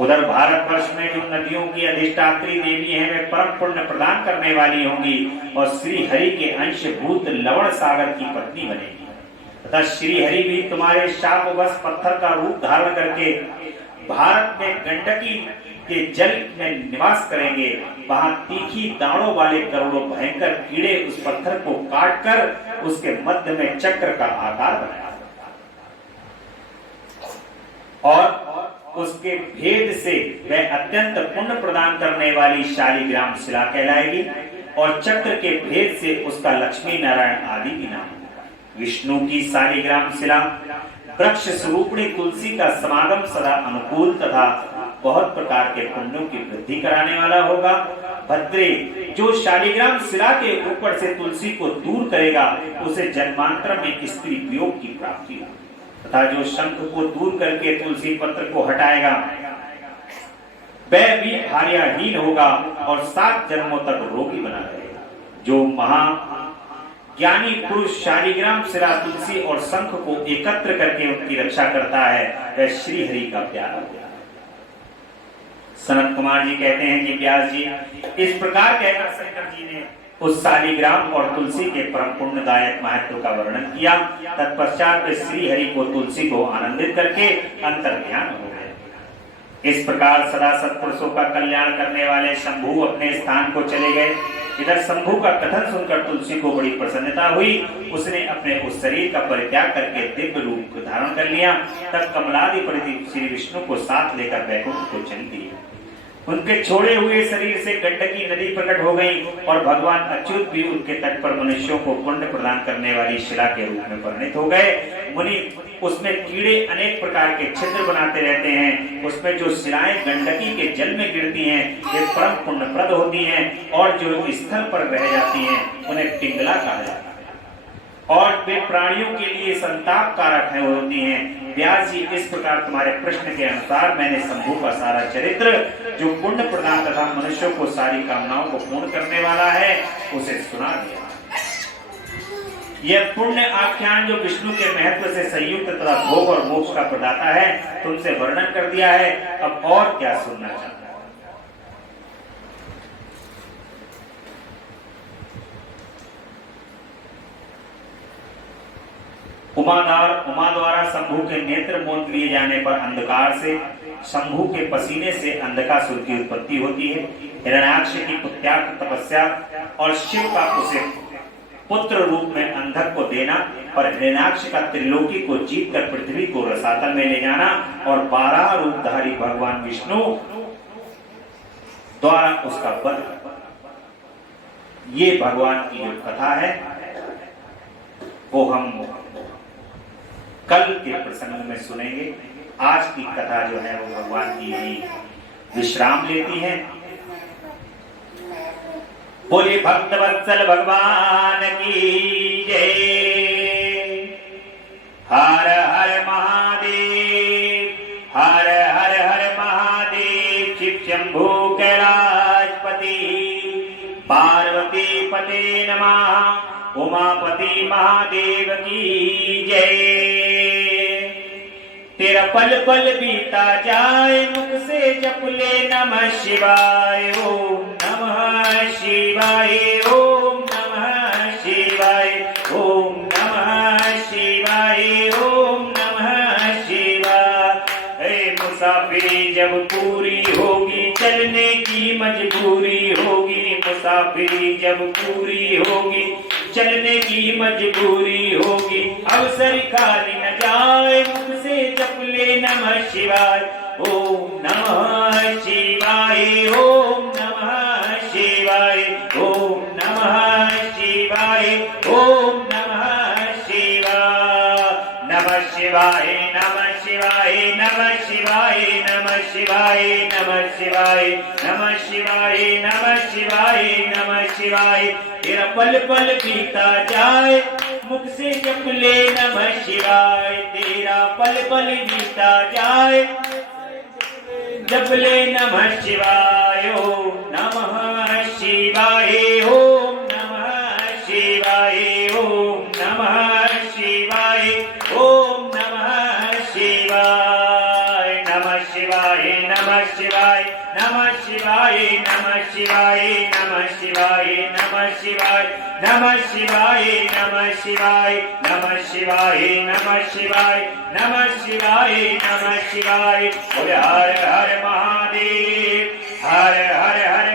उधर भारतवर्ष में जो नदियों की अधिष्ठात्री देवी हैं वे परम पुण्य प्रदान करने वाली होंगी और श्री हरि के अंशभूत लवण सागर की पत्नी बनेगी तथा श्री हरि भी तुम्हारे शापवश पत्थर का रूप धारण करके भारत में गंडकी के जल में निवास करेंगे। वहां तीखी दाणों वाले करोड़ों भयंकर कीड़े उस पत्थर को काटकर उसके मध्य में चक्र का आकार बनाया और उसके भेद से वह अत्यंत पुण्य प्रदान करने वाली शालिग्राम शिला कहलाएगी और चक्र के भेद से उसका लक्ष्मी नारायण आदि भी नाम होगा। विष्णु की शालिग्राम शिला वृक्ष स्वरूपणी तुलसी का समागम सदा अनुकूल तथा बहुत प्रकार के पुण्यों की वृद्धि कराने वाला होगा। भद्रे, जो शालिग्राम शिला के ऊपर से तुलसी को दूर करेगा उसे जन्मांतर में स्त्री वियोग की प्राप्ति होगी तथा जो शंख को दूर करके तुलसी पत्र को हटाएगा वह भी भार्याहीन होगा और 7 जन्मों तक रोगी बना रहेगा। जो महा ज्ञानी पुरुष शालिग्राम शिला तुलसी और शंख को एकत्र करके उनकी रक्षा करता है वह श्री हरि का प्यारा होगा। सनत कुमार जी कहते हैं कि व्यास जी इस प्रकार कहकर शंकर जी ने उस शालिग्राम और तुलसी के परम पुण्यदायक महत्व का वर्णन किया। तत्पश्चात वे श्री हरि को तुलसी को आनंदित करके अंतर्ध्यान हो गए। इस प्रकार सदा सत्पुरुषों का कल्याण करने वाले शंभु अपने स्थान को चले गए। इधर शंभु का कथन सुनकर तुलसी को बड़ी प्रसन्नता हुई। उसने अपने उस शरीर का परित्याग करके दिव्य रूप धारण कर लिया। तब कमलाधिपति श्री विष्णु को साथ लेकर वैकुंठ को चली गई। उनके छोड़े हुए शरीर से गंडकी नदी प्रकट हो गई और भगवान अच्युत भी उनके तट पर मनुष्यों को पुण्य प्रदान करने वाली शिला के रूप में परिणित हो गए। मुनि, उसमें कीड़े अनेक प्रकार के छिद्र बनाते रहते हैं। उसमें जो शिलाएं गंडकी के जल में गिरती हैं वे परम पुण्यप्रद होती हैं और जो स्थल पर रह जाती हैं उन्हें पिंगला कहा जाता है और वे प्राणियों के लिए संताप कारक होती हैं। व्यास जी, इस प्रकार तुम्हारे प्रश्न के अनुसार मैंने शंभु का सारा चरित्र जो पुण्य प्रदान तथा मनुष्यों को सारी कामनाओं को पूर्ण करने वाला है, उसे सुना दिया। यह पुण्य आख्यान जो विष्णु के महत्व से संयुक्त तथा भोग और मोक्ष का प्रदाता है, तुमसे वर्णन कर दिया है। अब और क्या सुनना चाहता है? उमा द्वारा शंभु के नेत्र मोद लिए जाने पर अंधकार से, शंभु के पसीने से अंधकासुर की उत्पत्ति होती है। हिरण्याक्ष की पुत्याग तपस्या और शिव का उसे पुत्र रूप में अंधक को देना और हिरण्याक्ष का त्रिलोकी को जीतकर पृथ्वी को रसातल में ले जाना और 12 रूपधारी भगवान विष्णु द्वारा उसका वध, ये भगवान की जो कथा है वो हम कल के प्रसंग में सुनेंगे। आज की कथा जो है वो भगवान की यही विश्राम लेती है। बोले भक्त वत्सल भगवान की जय। हर हर महादेव, हर हर हर महादेव। शिव शंभु कैलाशपति, पार्वती पते नमः, उमापति महादेव की जय। तेरा पल पल बीता जाए, मुख से जप ले नमः शिवाय, ओम नमः शिवाय, ओम नमः शिवाय, ओम नमः शिवाय, ओम नमः शिवाय। मुसाफिरी जब पूरी होगी, चलने की मजबूरी होगी। मुसाफिरी जब पूरी होगी, चलने की मजबूरी होगी। अवसर खाली न जाए, मुख से जप ले नमः शिवाय, ओम नमः शिवाय, ओम नमः शिवाय, ओम नमः शिवाय, ओम नमः शिवाय। नमः शिवाय, नमः शिवाय, नमः शिवाय, नमः शिवाय, नमः शिवाय, नमः शिवाय, नमः शिवाय, नमः शिवाय। तेरा पल पल बीता जाए, मुख से जप ले नमः शिवाय। तेरा पल पल बीता जाए, जप ले नमः शिवाय, ओम नमः शिवाय, ओम नमः शिवाय, ओम नमः शिवाय, ओम नमः शिवाय। नमः शिवाय, नमः शिवाय, नमः शिवाय, नमः शिवाय, नमः शिवाय, नमः शिवाय, नमः शिवाय, नमः शिवाय, नमः शिवाय, नमः शिवाय, नमः शिवाय, नमः शिवाय। बोले हर हर महादेव, हर हर हर